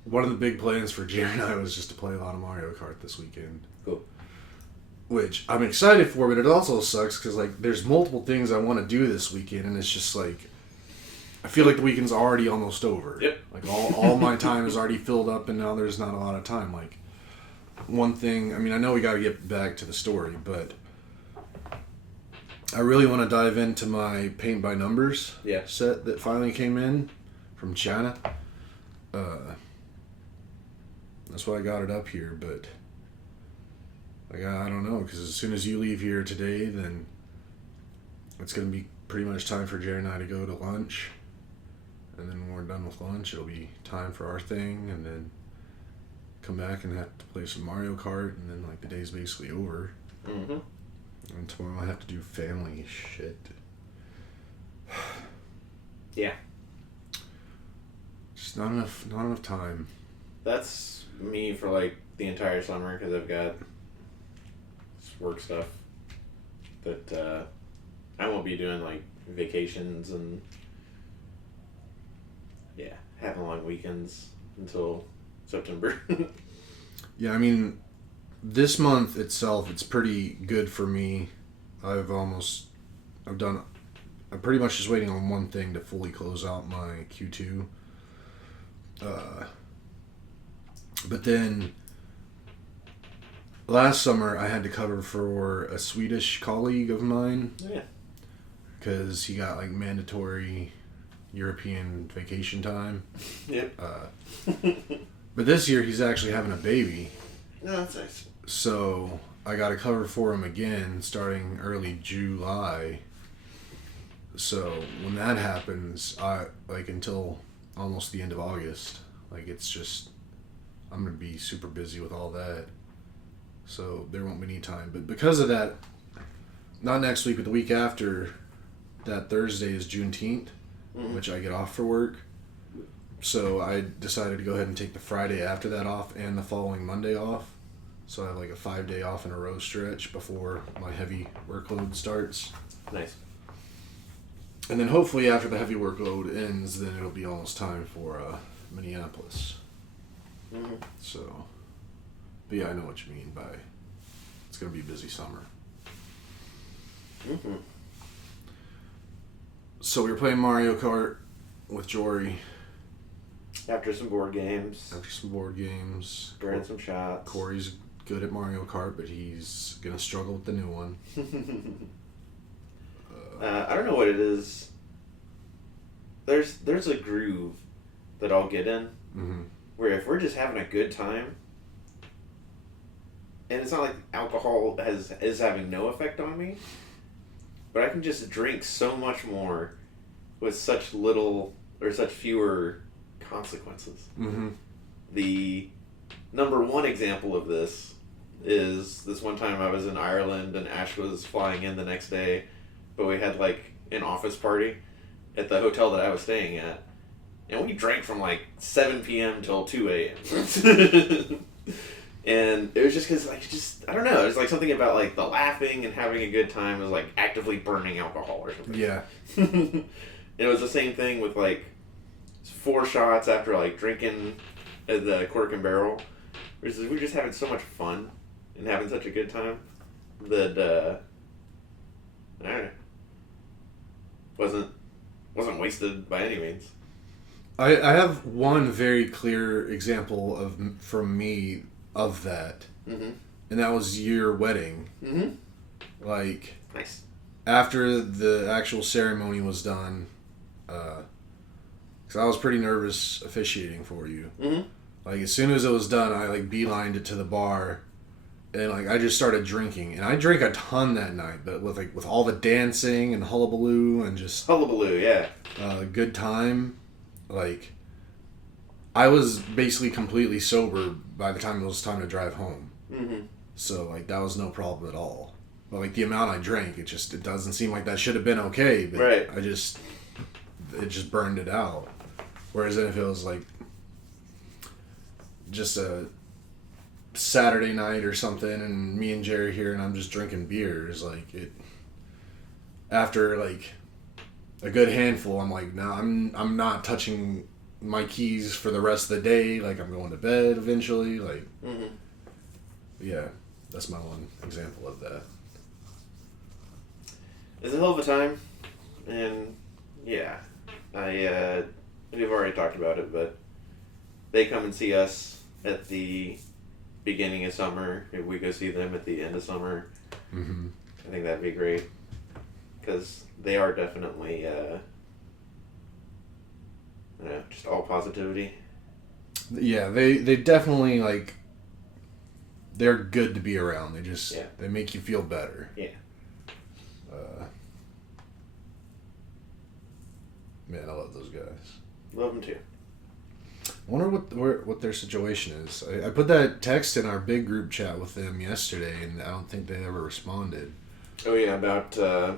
One of the big plans for Jerry and I was just to play a lot of Mario Kart this weekend. Cool. Which I'm excited for, but it also sucks because like there's multiple things I want to do this weekend, and it's just like I feel like the weekend's already almost over. Yep. Like all my time is already filled up, and now there's not a lot of time. Like one thing, I mean, I know we got to get back to the story, but I really want to dive into my paint by numbers set that finally came in from China. That's why I got it up here, but like I don't know, because as soon as you leave here today, then it's going to be pretty much time for Jerry and I to go to lunch, and then when we're done with lunch, it'll be time for our thing, and then come back and have to play some Mario Kart, and then like the day's basically over. Mm-hmm. And tomorrow I have to do family shit. Yeah. Just not enough time. That's me for like the entire summer because I've got work stuff that I won't be doing, like vacations and having long weekends until September. Yeah, I mean, this month itself, it's pretty good for me. I'm pretty much just waiting on one thing to fully close out my Q2. But then last summer I had to cover for a Swedish colleague of mine. Yeah. Because he got like mandatory European vacation time. Yep. But this year he's actually having a baby. No, that's nice. So I got to cover for him again starting early July. So when that happens, I like until almost the end of August. Like it's just I'm gonna be super busy with all that. So there won't be any time. But because of that, not next week, but the week after, that Thursday is Juneteenth, which I get off for work. So I decided to go ahead and take the Friday after that off and the following Monday off. So I have like a 5-day off in a row stretch before my heavy workload starts. Nice. And then hopefully after the heavy workload ends, then it'll be almost time for Minneapolis. Mm-hmm. So, but yeah, I know what you mean by it's going to be a busy summer. Mm-hmm. So we were playing Mario Kart with Jory. After some board games. Spraying some shots. Corey's good at Mario Kart, but he's going to struggle with the new one. I don't know what it is. There's a groove that I'll get in where if we're just having a good time, and it's not like alcohol is having no effect on me, but I can just drink so much more with such little or such fewer consequences. Mm-hmm. The number one example of this is this one time I was in Ireland and Ash was flying in the next day, but we had like an office party at the hotel that I was staying at, and we drank from like 7 p.m. till 2 a.m. And it was just because, like, I don't know. It was like something about like the laughing and having a good time was like actively burning alcohol or something. Yeah. It was the same thing with like 4 shots after like drinking the Cork and Barrel. We were just having so much fun and having such a good time that I don't know, wasn't wasted by any means. I have one very clear example from me of that, Mm-hmm. and that was your wedding. Mm-hmm. Like, Nice. after the actual ceremony was done, because I was pretty nervous officiating for you. Mm-hmm. Like, as soon as it was done, I like beelined it to the bar, and like I just started drinking, and I drank a ton that night. But with all the dancing and hullabaloo and just Hullabaloo, yeah. good time, like I was basically completely sober by the time it was time to drive home. Mm-hmm. So like that was no problem at all. But like the amount I drank, it doesn't seem like that should have been okay. But Right. it just burned it out. Whereas if it was like just a Saturday night or something, and me and Jerry here, and I'm just drinking beers, like it. After like a good handful, I'm like, no, I'm not touching my keys for the rest of the day. Like I'm going to bed eventually. Like, Mm-hmm. yeah, that's my one example of that. It's a hell of a time, and yeah, we've already talked about it, but they come and see us at the beginning of summer. If we go see them at the end of summer, Mm-hmm. I think that'd be great, because they are definitely, just all positivity. Yeah, they definitely like. They're good to be around. They make you feel better. Yeah. Man, I love those guys. Love them too. I wonder what their situation is. I put that text in our big group chat with them yesterday, and I don't think they ever responded. Oh yeah, about how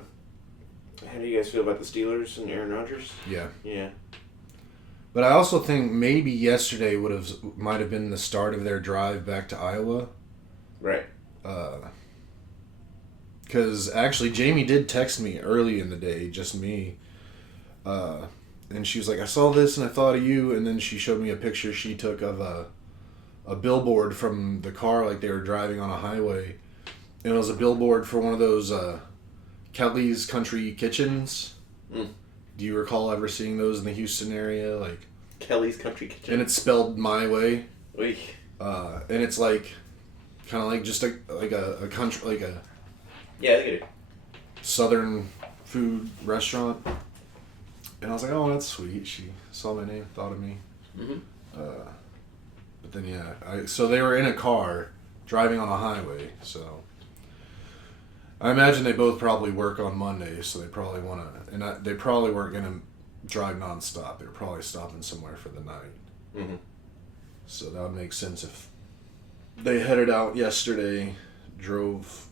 do you guys feel about the Steelers and Aaron Rodgers? Yeah. Yeah. But I also think maybe yesterday might have been the start of their drive back to Iowa. Right. Because actually, Jamie did text me early in the day, just me. And she was like, I saw this and I thought of you. And then she showed me a picture she took of a billboard from the car, like they were driving on a highway. And it was a billboard for one of those Kelly's Country Kitchens. Mm. Do you recall ever seeing those in the Houston area? Like Kelly's Country Kitchen. And it's spelled My Way. Oy. And it's like kind of like just a country, like a Yeah, I get it. southern food restaurant. And I was like, oh, that's sweet. She saw my name, thought of me. Mm-hmm. But then, yeah. So they were in a car driving on a highway. So I imagine they both probably work on Monday. So they probably want to. And they probably weren't going to drive nonstop. They were probably stopping somewhere for the night. Mm-hmm. So that would make sense if they headed out yesterday, drove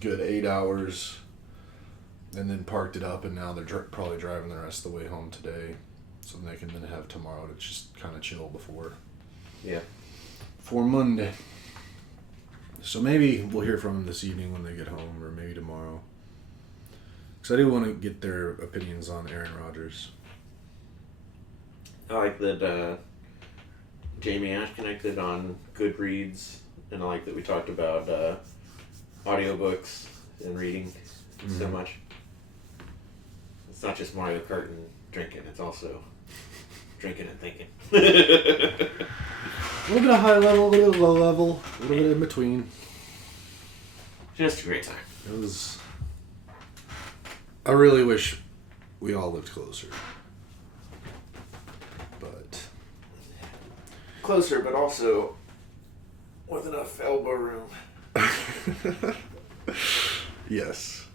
good 8 hours, and then parked it up, and now they're probably driving the rest of the way home today, so they can then have tomorrow to just kind of chill before Monday. So maybe we'll hear from them this evening when they get home, or maybe tomorrow. Because I do want to get their opinions on Aaron Rodgers. I like that Jamie Ash connected on Goodreads, and I like that we talked about audiobooks and reading so much. It's not just Mario Kart and drinking, it's also drinking and thinking. A little bit of high level, a little bit of low level, a little bit in between. Just a great time. It was. I really wish we all lived closer. But. Closer, but also with enough elbow room. Yes.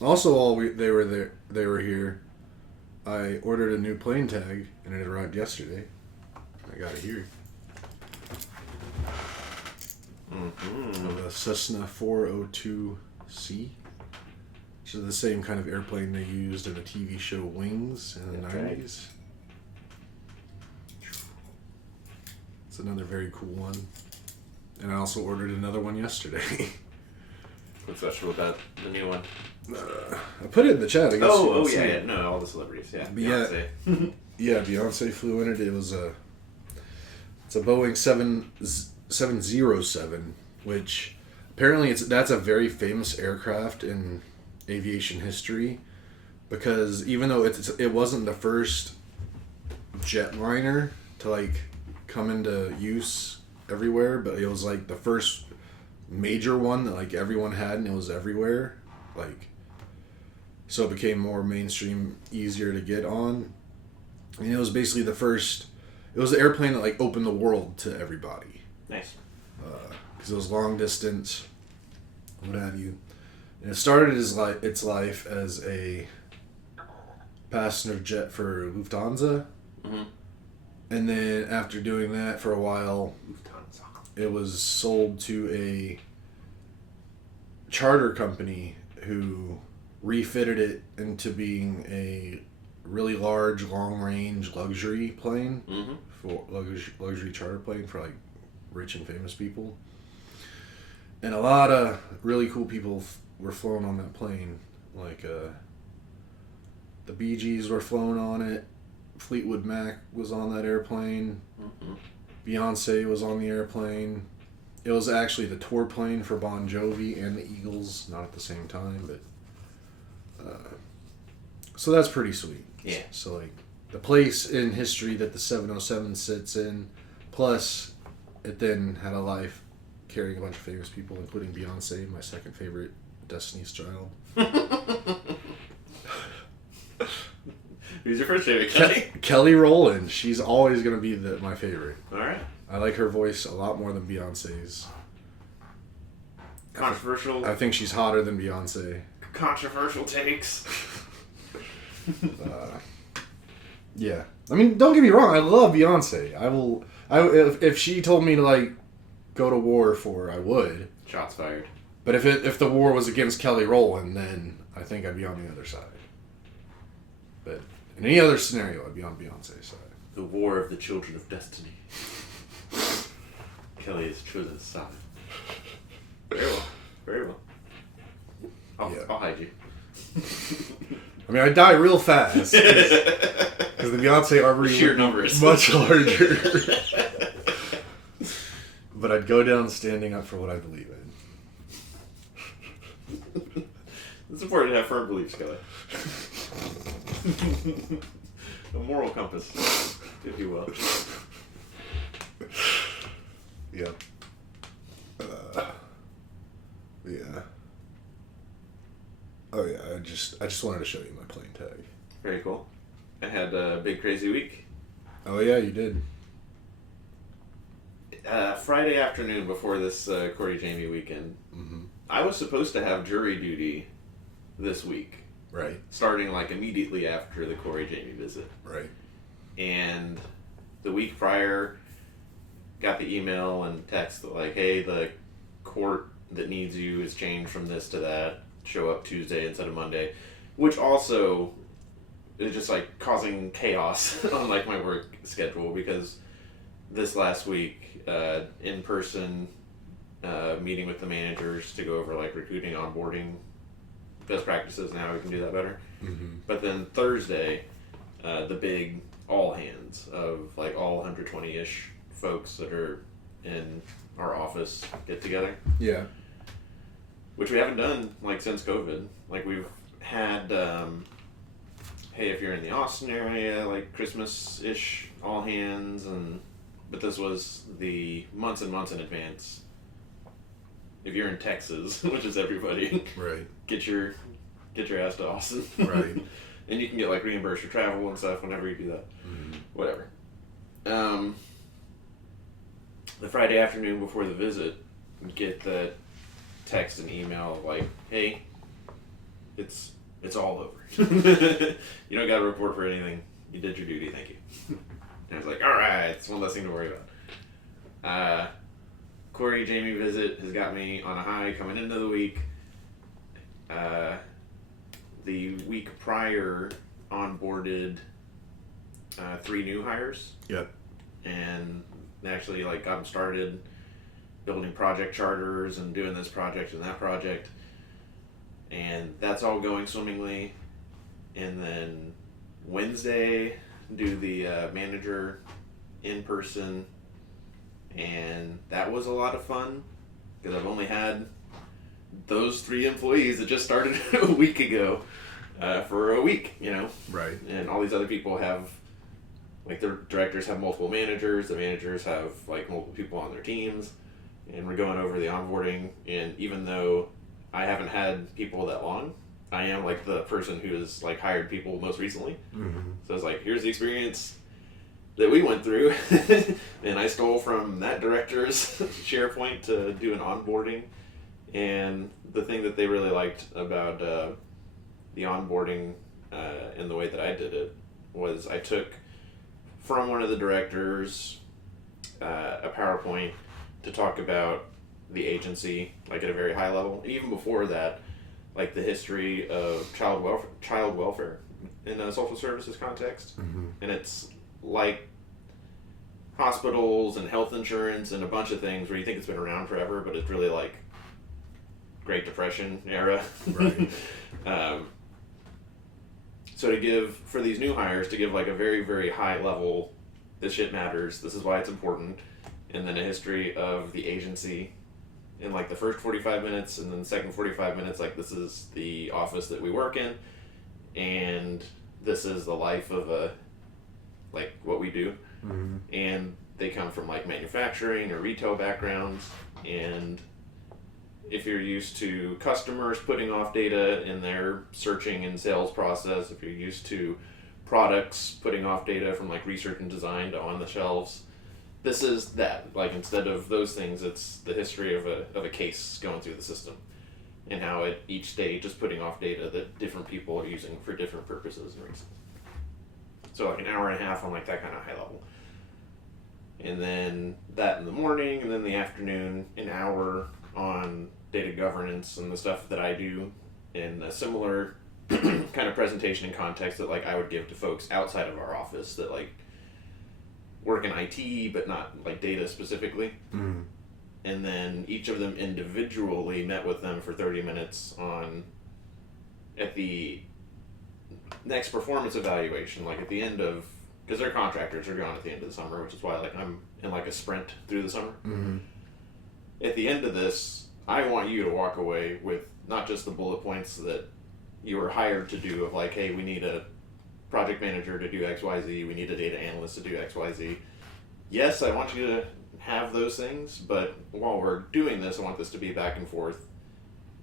Also, while they were here, I ordered a new plane tag, and it arrived yesterday. I got it here. Mm-hmm. Of a Cessna 402C, which is the same kind of airplane they used in the TV show Wings in the That's right. 90s. It's another very cool one. And I also ordered another one yesterday. What's special about the new one? I put it in the chat. I guess Yeah. No, all the celebrities. Yeah. But Beyonce. Yeah, Beyonce flew in it. It's a Boeing 707, which apparently that's a very famous aircraft in aviation history, because even though it wasn't the first jetliner to like come into use everywhere, but it was like the first major one that like everyone had, and it was everywhere, like, so it became more mainstream, easier to get on. And it was basically it was the airplane that like opened the world to everybody. Nice. Because it was long distance, what have you. And it started its life as a passenger jet for Lufthansa. Mm-hmm. And then after doing that for a while, Lufthansa. It was sold to a charter company who refitted it into being a really large, long-range luxury plane. Mm-hmm. For luxury charter plane for like rich and famous people. And a lot of really cool people were flown on that plane. Like the Bee Gees were flown on it. Fleetwood Mac was on that airplane. Mm-hmm. Beyonce was on the airplane. It was actually the tour plane for Bon Jovi and the Eagles, not at the same time, but so that's pretty sweet. Yeah. So like the place in history that the 707 sits in, plus it then had a life carrying a bunch of famous people, including Beyonce, my second favorite Destiny's Child. Who's your first favorite, Kelly? Kelly Rowland. She's always going to be my favorite. All right. I like her voice a lot more than Beyonce's. Controversial. I think she's hotter than Beyonce. Controversial takes. Yeah. I mean, don't get me wrong. I love Beyonce. If she told me to like go to war for her, I would. Shots fired. But if the war was against Kelly Rowland, then I think I'd be on the other side. But in any other scenario, I'd be on Beyonce's side. The War of the Children of Destiny. Kelly has chosen a side. Very well. Very well. I'll hide you. I mean, I die real fast. Because the Beyonce Armory sheer numbers much larger. But I'd go down standing up for what I believe in. It's important to have firm beliefs, Kelly. A moral compass, if you will. Yeah. Yeah. Oh yeah, I just wanted to show you my plane tag. Very cool. I had a big crazy week. Oh yeah, you did. Friday afternoon before this Corey and Jami weekend, I was supposed to have jury duty this week. Right. Starting like immediately after the Corey and Jami visit. Right. And the week prior, got the email and text that like, hey, the court that needs you is changed from this to that. Show up Tuesday instead of Monday. Which also is just like causing chaos on like my work schedule, because this last week, in person meeting with the managers to go over like recruiting, onboarding best practices and how we can do that better. Mm-hmm. But then Thursday, the big all hands of like all 120-ish folks that are in our office get together. Yeah. Which we haven't done like since COVID. Like we've had, hey, if you're in the Austin area, like Christmas-ish all hands, but this was the months and months in advance. If you're in Texas, which is everybody, right, get your ass to Austin, right, and you can get like reimbursed for travel and stuff whenever you do that. Mm-hmm. Whatever. The Friday afternoon before the visit, get the text and email like, hey, it's all over. You don't got to report for anything. You did your duty. Thank you. And I was like, all right, it's one less thing to worry about. Corey and Jami visit has got me on a high coming into the week. The week prior, onboarded 3 new hires. Yep. And actually like got them started building project charters and doing this project and that project, and that's all going swimmingly. And then Wednesday do the manager in person, and that was a lot of fun because I've only had those 3 employees that just started a week ago for a week, you know. Right. And all these other people have, like, their directors have multiple managers, the managers have like multiple people on their teams, and we're going over the onboarding. And even though I haven't had people that long, I am like the person who has like hired people most recently. So it's like, here's the experience that we went through, and I stole from that director's SharePoint to do an onboarding. And the thing that they really liked about the onboarding and the way that I did it was I took from one of the directors a PowerPoint to talk about the agency, like at a very high level. Even before that, like the history of child welfare in a social services context. And it's like hospitals and health insurance and a bunch of things where you think it's been around forever, but it's really like Great Depression era. Right. So to give, for these new hires, to give like a very, very high level, this shit matters, this is why it's important, and then a history of the agency in like the first 45 minutes, and then the second 45 minutes, like this is the office that we work in, and this is the life of like what we do. And they come from like manufacturing or retail backgrounds, and if you're used to customers putting off data in their searching and sales process, if you're used to products putting off data from like research and design to on the shelves, this is that. Like, instead of those things, it's the history of a case going through the system, and how at each stage is putting off data that different people are using for different purposes and reasons. So like an hour and a half on like that kind of high level. And then that in the morning, and then the afternoon, an hour on data governance and the stuff that I do in a similar kind of presentation and context that like I would give to folks outside of our office that like work in IT but not like data specifically. And then each of them individually met with them for 30 minutes on at the next performance evaluation, like at the end of, because their contractors are gone at the end of the summer, which is why like I'm in like a sprint through the summer. At the end of this, I want you to walk away with not just the bullet points that you were hired to do of like, hey, we need a project manager to do XYZ, we need a data analyst to do XYZ. Yes, I want you to have those things, but while we're doing this, I want this to be back and forth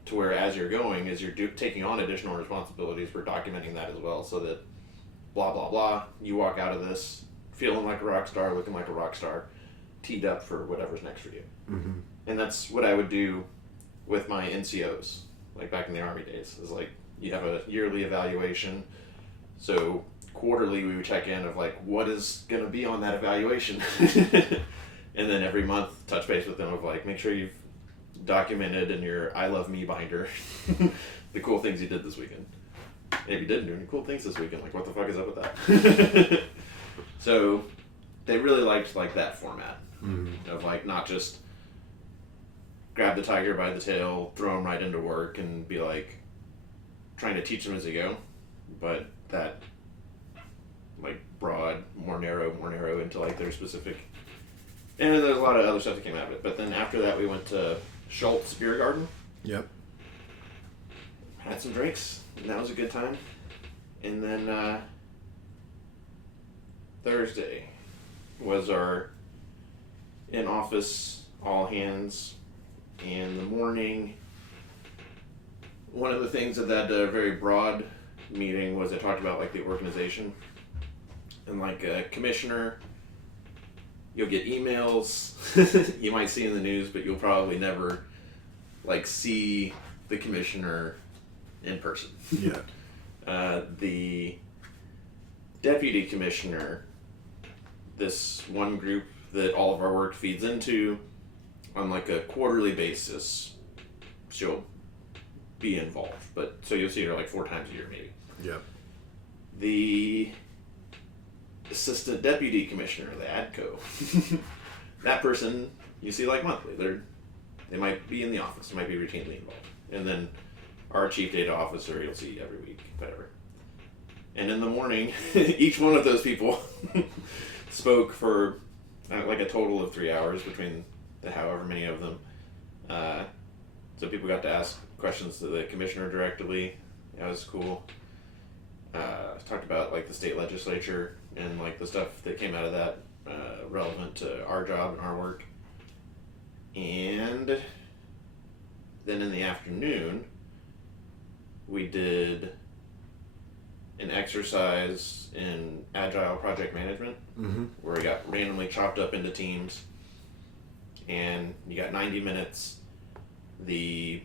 to where as you're going, as you're taking on additional responsibilities, we're documenting that as well, so that blah, blah, blah, you walk out of this feeling like a rock star, looking like a rock star, teed up for whatever's next for you. And that's what I would do with my NCOs, like back in the Army days. Is like, you have a yearly evaluation, so quarterly we would check in of like, what is going to be on that evaluation? And then every month touch base with them of like, make sure you've documented in your I Love Me binder the cool things you did this weekend. If you didn't do any cool things this weekend, like what the fuck is up with that? So they really liked like that format of like not just grab the tiger by the tail, throw them right into work and be like trying to teach them as you go, but that like broad, more narrow into like their specific. And there's a lot of other stuff that came out of it. But then after that we went to Schultz Beer Garden. Yep. Had some drinks, and that was a good time. And then Thursday was our in-office all hands. In the morning, one of the things of that very broad meeting was I talked about like the organization. And like a commissioner, you'll get emails you might see in the news, but you'll probably never like see the commissioner in person. Yeah. The deputy commissioner, this one group that all of our work feeds into, on like a quarterly basis, she'll be involved. But so you'll see her like 4 times a year maybe. Yep. The assistant deputy commissioner, the ADCO, that person you see like monthly. They might be in the office. They might be routinely involved. And then our chief data officer you'll see every week, whatever. And in the morning, each one of those people spoke for like a total of 3 hours between the however many of them. So people got to ask questions to the commissioner directly. That was cool. Talked about like the state legislature and like the stuff that came out of that relevant to our job and our work. And then in the afternoon, we did an exercise in agile project management, where we got randomly chopped up into teams, and you got 90 minutes. The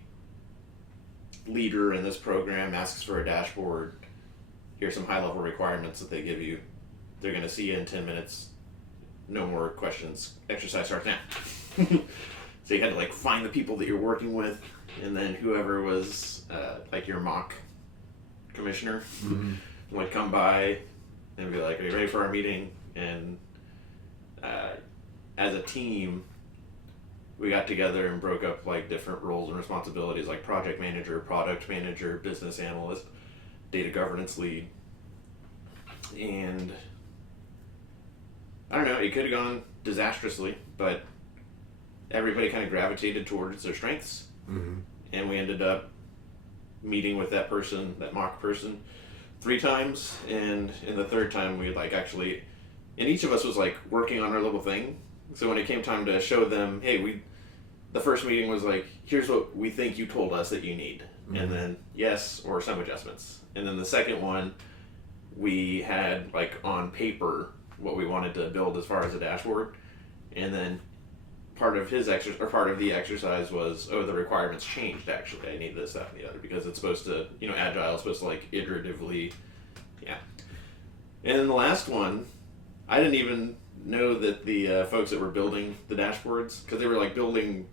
leader in this program asks for a dashboard. Here's some high-level requirements that they give you. They're going to see you in 10 minutes. No more questions. Exercise starts now. So you had to like find the people that you're working with, and then whoever was like your mock commissioner would come by and be like, "Are you ready for our meeting?" And as a team, we got together and broke up like different roles and responsibilities, like project manager, product manager, business analyst, data governance lead. And I don't know, it could have gone disastrously, but everybody kind of gravitated towards their strengths. And we ended up meeting with that person, that mock person, 3 times. And in the third time, we like actually, and each of us was like working on our little thing. So when it came time to show them, hey, the first meeting was like, here's what we think you told us that you need. And then yes, or some adjustments. And then the second one, we had like on paper what we wanted to build as far as a dashboard. And then part of the exercise was, the requirements changed actually. I need this, that, and the other, because it's supposed to, agile is supposed to like iteratively, yeah. And then the last one, I didn't even know that the folks that were building the dashboards, because they were like building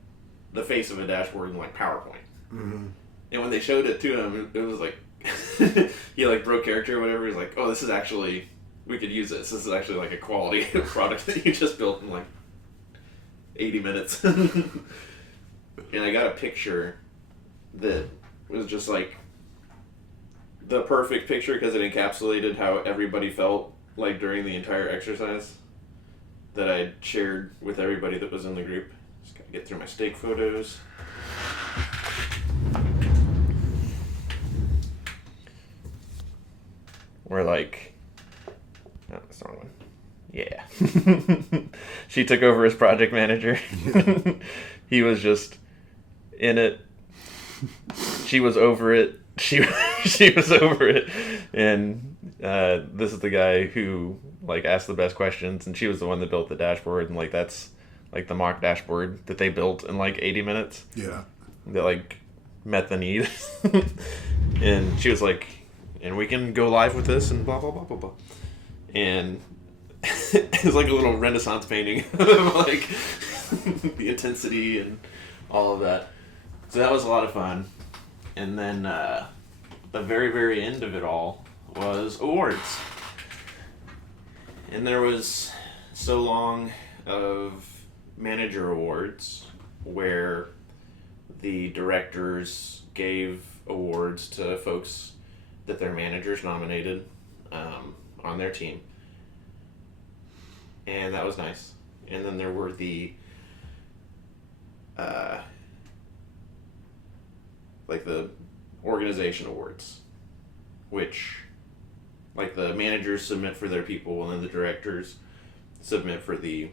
the face of a dashboard in like PowerPoint. And when they showed it to him, it was like, he like broke character or whatever. He's like, oh, this is actually, we could use this. This is actually like a quality product that you just built in like 80 minutes. And I got a picture that was just like the perfect picture because it encapsulated how everybody felt like during the entire exercise, that I shared with everybody that was in the group. Just gotta get through my steak photos. We're like, no, that's the wrong one. Yeah. She took over as project manager. He was just in it. She was over it. She was over it. And this is the guy who like asked the best questions, and she was the one that built the dashboard, and like that's like the mock dashboard that they built in like 80 minutes. Yeah. That like met the need. And she was like, and we can go live with this and blah blah blah blah blah. And it was like a little Renaissance painting of like the intensity and all of that. So that was a lot of fun. And then the very, very end of it all was awards. And there was so long of manager awards where the directors gave awards to folks that their managers nominated on their team. And that was nice. And then there were the like the organization awards, which like the managers submit for their people, and then the directors submit for the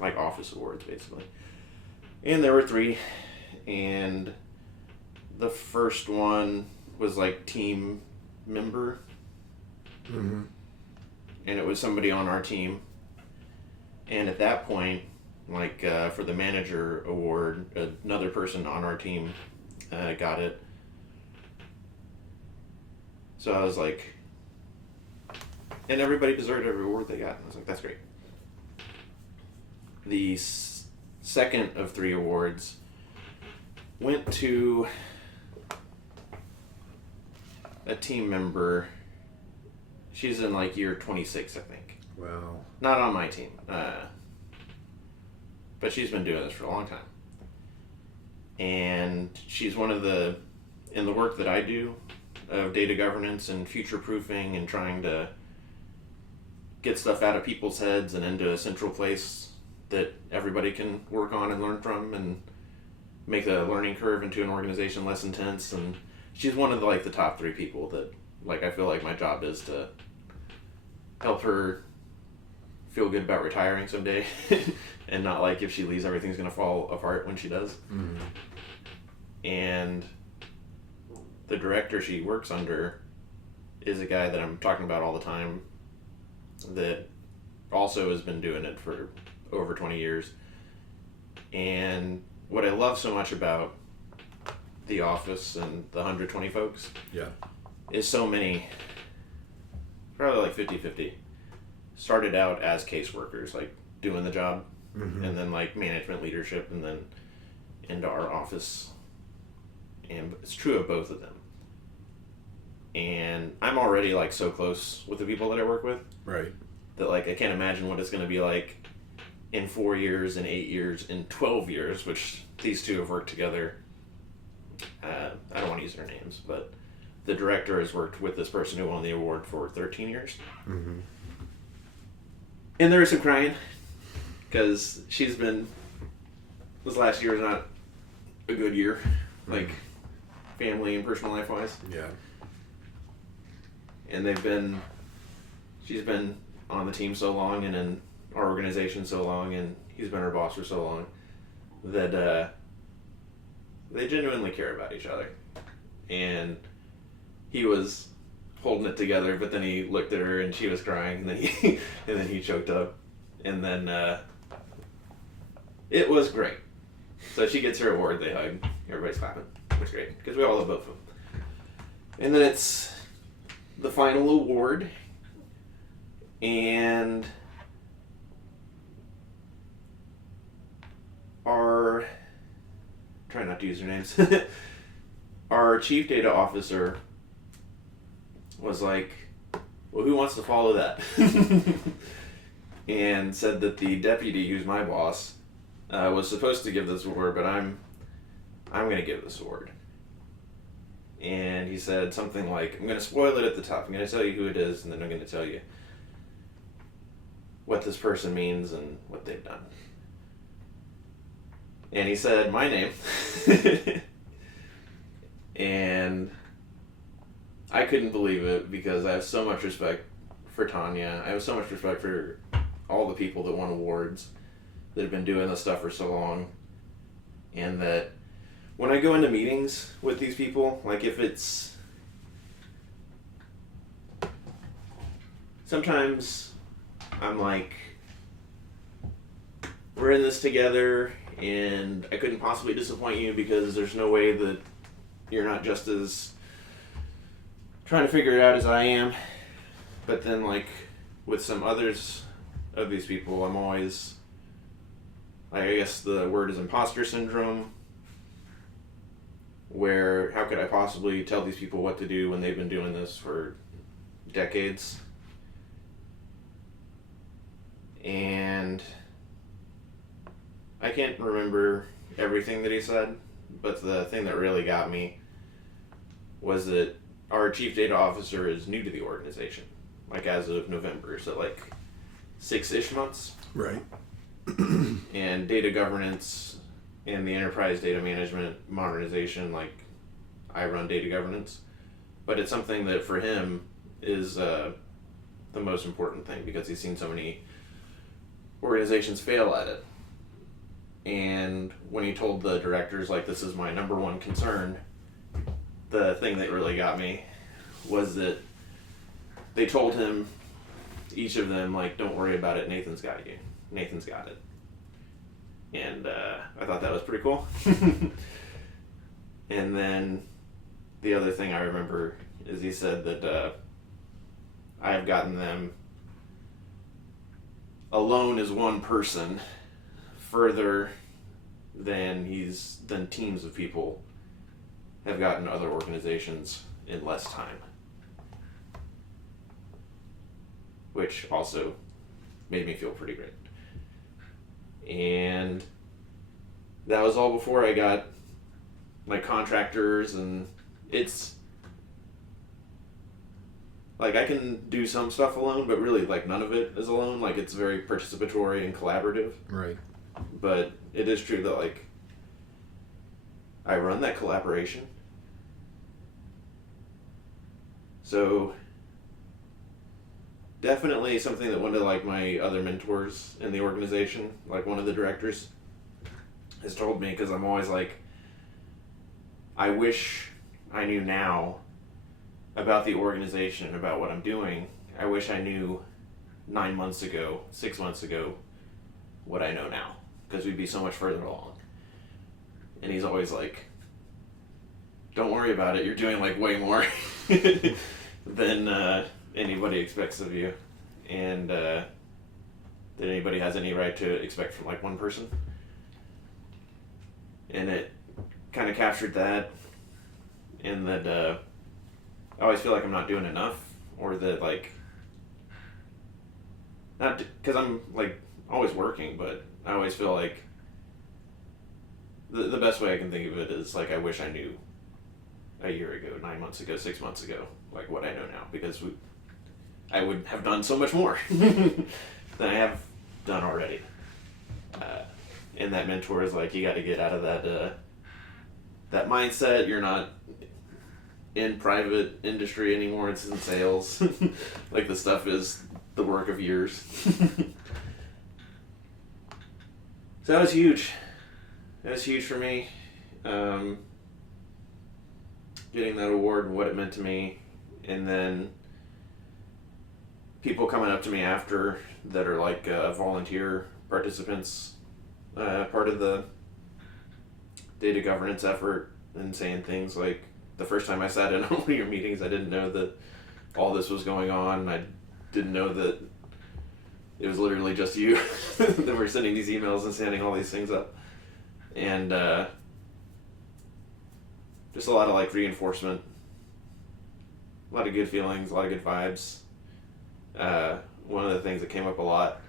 like office awards basically. And there were 3, and the first one was like team member, and it was somebody on our team. And at that point, like for the manager award, another person on our team got it. So I was like, and everybody deserved every award they got. And I was like, that's great. The second of 3 awards went to a team member. She's in like year 26, I think. Wow. Not on my team. but she's been doing this for a long time. And she's one of in the work that I do of data governance and future proofing and trying to get stuff out of people's heads and into a central place that everybody can work on and learn from and make the learning curve into an organization less intense. And she's one of the top 3 people that I feel like my job is to help her feel good about retiring someday and not if she leaves everything's going to fall apart when she does. Mm-hmm. And the director she works under is a guy that I'm talking about all the time that also has been doing it for over 20 years. And what I love so much about The Office and the 120 folks is so many, probably 50-50, started out as caseworkers, doing the job, mm-hmm. and then management leadership, and then into our office. And it's true of both of them. And I'm already so close with the people that I work with, right? That I can't imagine what it's going to be like in 4 years, in 8 years, in 12 years, which these two have worked together. I don't want to use their names, but the director has worked with this person who won the award for 13 years. Mm-hmm. And there is some crying, because this last year is not a good year, mm-hmm. family and personal life wise. Yeah. And she's been on the team so long and in our organization so long, and he's been her boss for so long, that they genuinely care about each other. And he was holding it together, but then he looked at her and she was crying, and then he choked up, and then it was great. So she gets her award, they hug, everybody's clapping. It's great because we all love both of them. And then it's the final award, and try not to use their names. Our chief data officer was like, well, who wants to follow that? And said that the deputy, who's my boss, was supposed to give this award, but I'm going to give this award. And he said something like, I'm going to spoil it at the top. I'm going to tell you who it is, and then I'm going to tell you what this person means and what they've done. And he said my name. And I couldn't believe it because I have so much respect for Tanya. I have so much respect for all the people that won awards that have been doing this stuff for so long. And that when I go into meetings with these people, if it's... Sometimes I'm like, we're in this together and I couldn't possibly disappoint you because there's no way that you're not just as trying to figure it out as I am. But then with some others of these people, I'm always, I guess the word is imposter syndrome, where how could I possibly tell these people what to do when they've been doing this for decades? And I can't remember everything that he said, but the thing that really got me was that our chief data officer is new to the organization, as of November, so 6-ish months. Right. And data governance and the enterprise data management modernization, I run data governance, but it's something that for him is the most important thing because he's seen so many organizations fail at it. And when he told the directors, this is my number one concern, the thing that really got me was that they told him, each of them, don't worry about it, Nathan's got you. Nathan's got it. And I thought that was pretty cool. And then the other thing I remember is he said that I have gotten them alone as one person further than teams of people have gotten other organizations in less time. Which also made me feel pretty great. And that was all before I got like contractors, and it's like I can do some stuff alone, but really like none of it is alone. Like it's very participatory and collaborative. Right. But it is true that like I run that collaboration. So definitely something that one of like my other mentors in the organization, like one of the directors, has told me, because I'm always like, I wish I knew now about the organization, about what I'm doing. I wish I knew 9 months ago, 6 months ago, what I know now, because we'd be so much further along. And he's always like, don't worry about it, you're doing like way more than anybody expects of you, and that anybody has any right to expect from like one person. And it kind of captured that, and that I always feel like I'm not doing enough, or that like, not because I'm like always working, but I always feel like the best way I can think of it is like I wish I knew a year ago, 9 months ago, 6 months ago, like what I know now, because I would have done so much more than I have done already. And that mentor is like, you got to get out of that mindset. You're not in private industry anymore. It's in sales. Like the stuff is the work of years. So that was huge. That was huge for me. Getting that award and what it meant to me, and then people coming up to me after that are like volunteer participants, part of the data governance effort, and saying things like, the first time I sat in on one of your meetings, I didn't know that all this was going on. I didn't know that it was literally just you that were sending these emails and standing all these things up. And just a lot of like reinforcement, a lot of good feelings, a lot of good vibes. One of the things that came up a lot,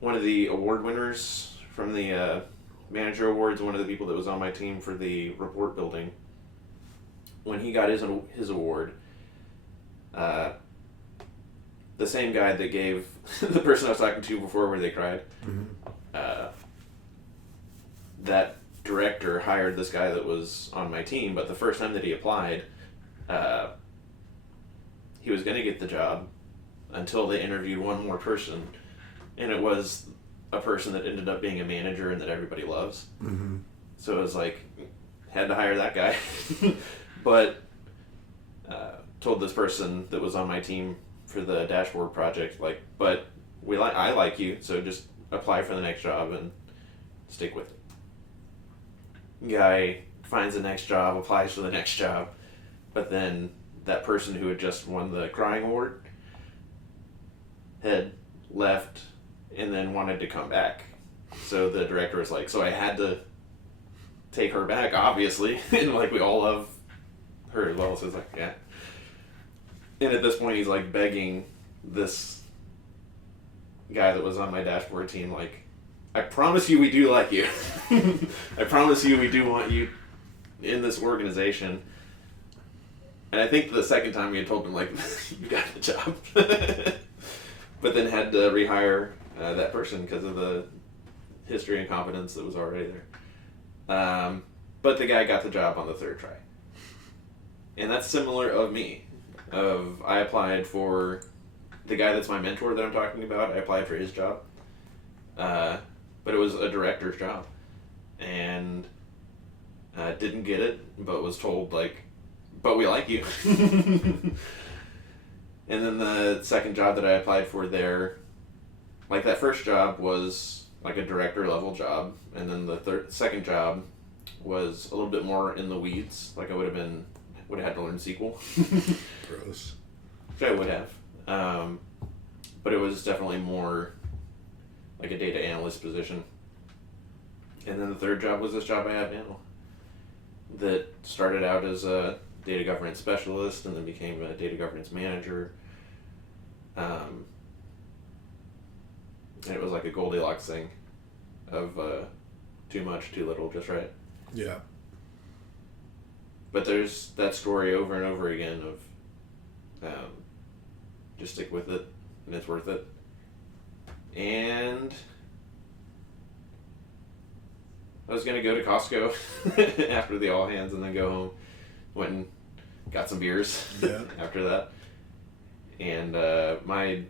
one of the award winners from the manager awards, one of the people that was on my team for the report building, when he got his award, the same guy that gave the person I was talking to before where they cried, that director hired this guy that was on my team, but the first time that he applied, he was going to get the job until they interviewed one more person, and it was a person that ended up being a manager and that everybody loves. Mm-hmm. So it was like, had to hire that guy. But told this person that was on my team for the dashboard project, like, but I like you, so just apply for the next job and stick with it. Guy finds the next job, applies for the next job, but then that person who had just won the crying award had left and then wanted to come back. So the director was like, so I had to take her back, obviously, and like we all love her as well, so it's like, yeah. And at this point he's like begging this guy that was on my dashboard team, like, I promise you we do like you. I promise you we do want you in this organization. And I think the second time we had told him, like, you got the job. But then had to rehire that person because of the history and competence that was already there. But the guy got the job on the third try. And that's similar of me. I applied for the guy that's my mentor that I'm talking about. I applied for his job. But it was a director's job. And didn't get it, but was told, like, but we like you. And then the second job that I applied for there, like that first job was like a director level job, and then the second job was a little bit more in the weeds. Like I would have had to learn SQL. Gross. Which I would have. But it was definitely more like a data analyst position. And then the third job was this job I have now, that started out as a data governance specialist and then became a data governance manager. And it was like a Goldilocks thing of too much, too little, just right. Yeah. But there's that story over and over again of just stick with it, and it's worth it. And I was going to go to Costco after the all hands and then go home. Went and got some beers after that. And my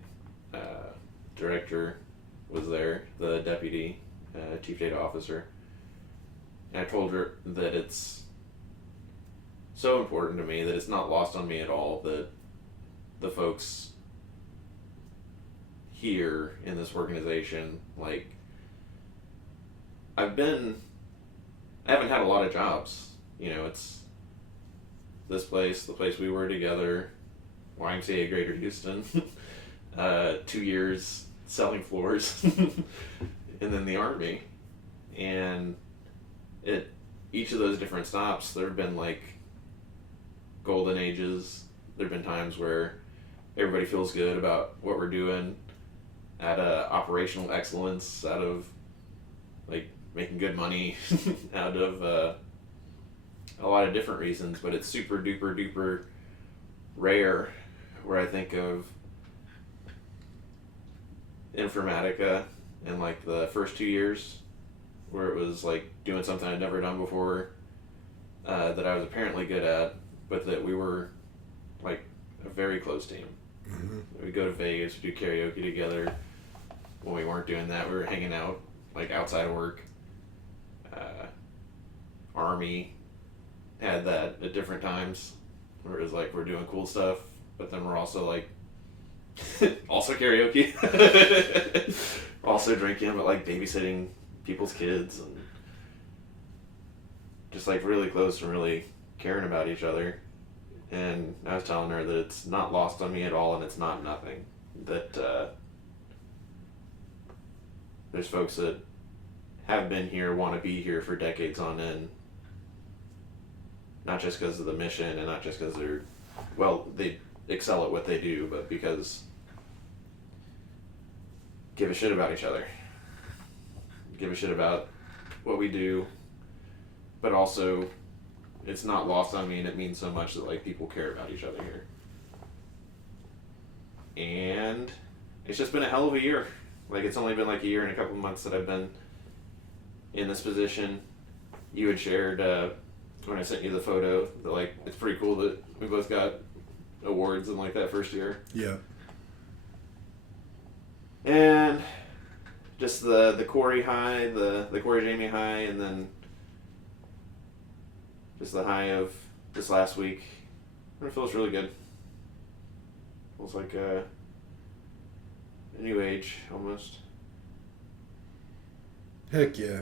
director was there, the deputy chief data officer. And I told her that it's so important to me that it's not lost on me at all that the folks here in this organization, like, I haven't had a lot of jobs. It's this place, the place we were together, YMCA Greater Houston, 2 years selling floors, and then the Army. And at each of those different stops, there have been like golden ages. There have been times where everybody feels good about what we're doing, out of operational excellence, out of like making good money, out of a lot of different reasons, but it's super duper duper rare where I think of Informatica in like the first 2 years where it was like doing something I'd never done before, that I was apparently good at, but that we were like a very close team. Mm-hmm. We'd go to Vegas, we'd do karaoke together. When we weren't doing that, we were hanging out like outside of work. Army had that at different times where it was like we're doing cool stuff, but then we're also like also karaoke, also drinking, but like babysitting people's kids and just like really close and really caring about each other. And I was telling her that it's not lost on me at all, and it's not nothing. That there's folks that have been here, want to be here for decades on end. Not just because of the mission and not just because they excel at what they do, but because give a shit about each other. Give a shit about what we do, but also it's not lost on me, and it means so much that like people care about each other here. And it's just been a hell of a year. Like, it's only been like a year and a couple months that I've been in this position. You had shared when I sent you the photo that like it's pretty cool that we both got awards in like that first year. Yeah. And just the Corey high, the Corey Jami high, and then just the high of this last week. It feels really good. Feels like a new age almost. Heck yeah.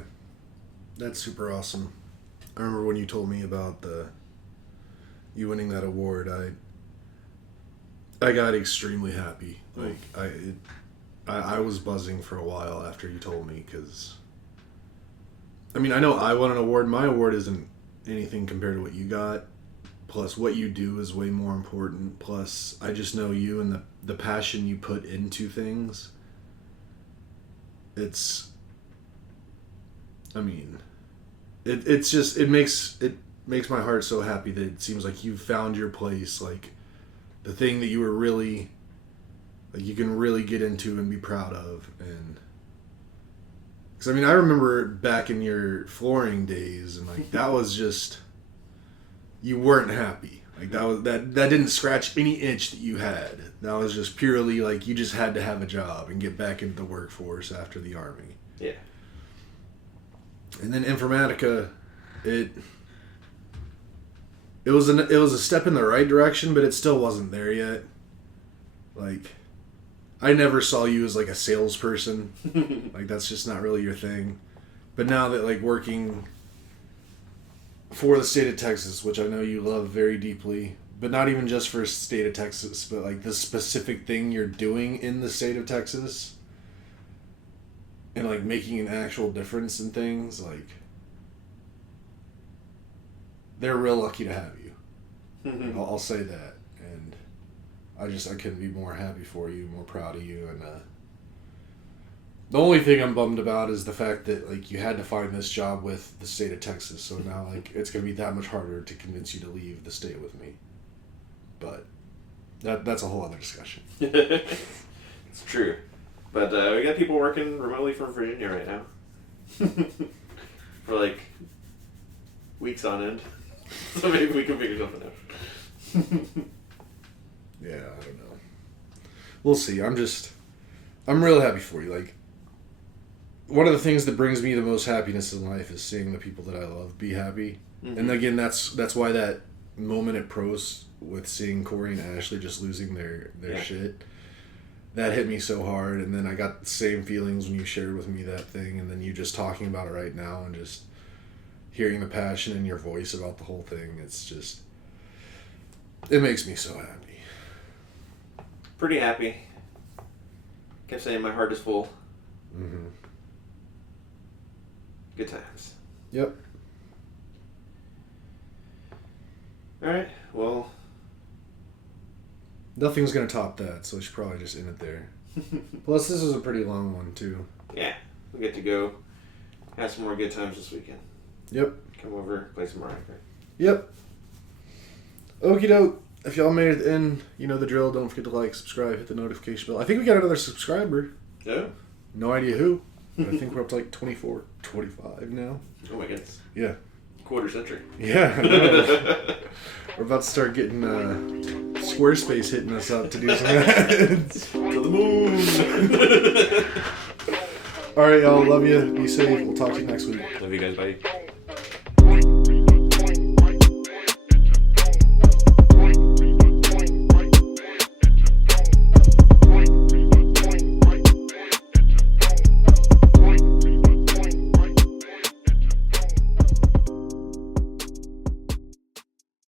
That's super awesome. I remember when you told me about you winning that award, I got extremely happy. Like, I was buzzing for a while after you told me, because I mean, I know I won an award. My award isn't anything compared to what you got. Plus, what you do is way more important. Plus, I just know you and the passion you put into things. It's, I mean, it's just, it makes my heart so happy that it seems like you found your place, like the thing that you were really, like, you can really get into and be proud of. And because I mean, I remember back in your flooring days, and like that was just, you weren't happy. Like that didn't scratch any itch that you had. That was just purely like you just had to have a job and get back into the workforce after the Army. Yeah. And then Informatica, it was a step in the right direction, but it still wasn't there yet. Like, I never saw you as like a salesperson. Like, that's just not really your thing. But now that like working for the state of Texas, which I know you love very deeply, but not even just for state of Texas, but like the specific thing you're doing in the state of Texas and like making an actual difference in things, like they're real lucky to have you. I'll say that. And I couldn't be more happy for you, more proud of you, and The only thing I'm bummed about is the fact that like you had to find this job with the state of Texas, so now like it's gonna be that much harder to convince you to leave the state with me. But that's a whole other discussion. It's true, but we got people working remotely from Virginia right now for like weeks on end. So maybe we can figure something out. Yeah, I don't know. We'll see. I'm real happy for you. Like, one of the things that brings me the most happiness in life is seeing the people that I love be happy. Mm-hmm. And again, that's why that moment at pros with seeing Corey and Ashley just losing their shit, that hit me so hard. And then I got the same feelings when you shared with me that thing, and then you just talking about it right now and just hearing the passion in your voice about the whole thing. It's just, it makes me so happy. Pretty happy. Kept saying my heart is full. Mm-hmm. Good times. Yep. Alright, well. Nothing's going to top that, so we should probably just end it there. Plus, this is a pretty long one, too. Yeah, we get to go have some more good times this weekend. Yep. Come over, play some Mario Kart. Yep. Okie doke. If y'all made it to the end, you know the drill. Don't forget to like, subscribe, hit the notification bell. I think we got another subscriber. Oh? No idea who. But I think we're up to like 24, 25 now. Oh my goodness. Yeah. Quarter century. Yeah. I know. We're about to start getting Squarespace hitting us up to do some ads. To the moon! Alright, y'all. Love you. Be safe. We'll talk to you next week. Love you guys. Bye.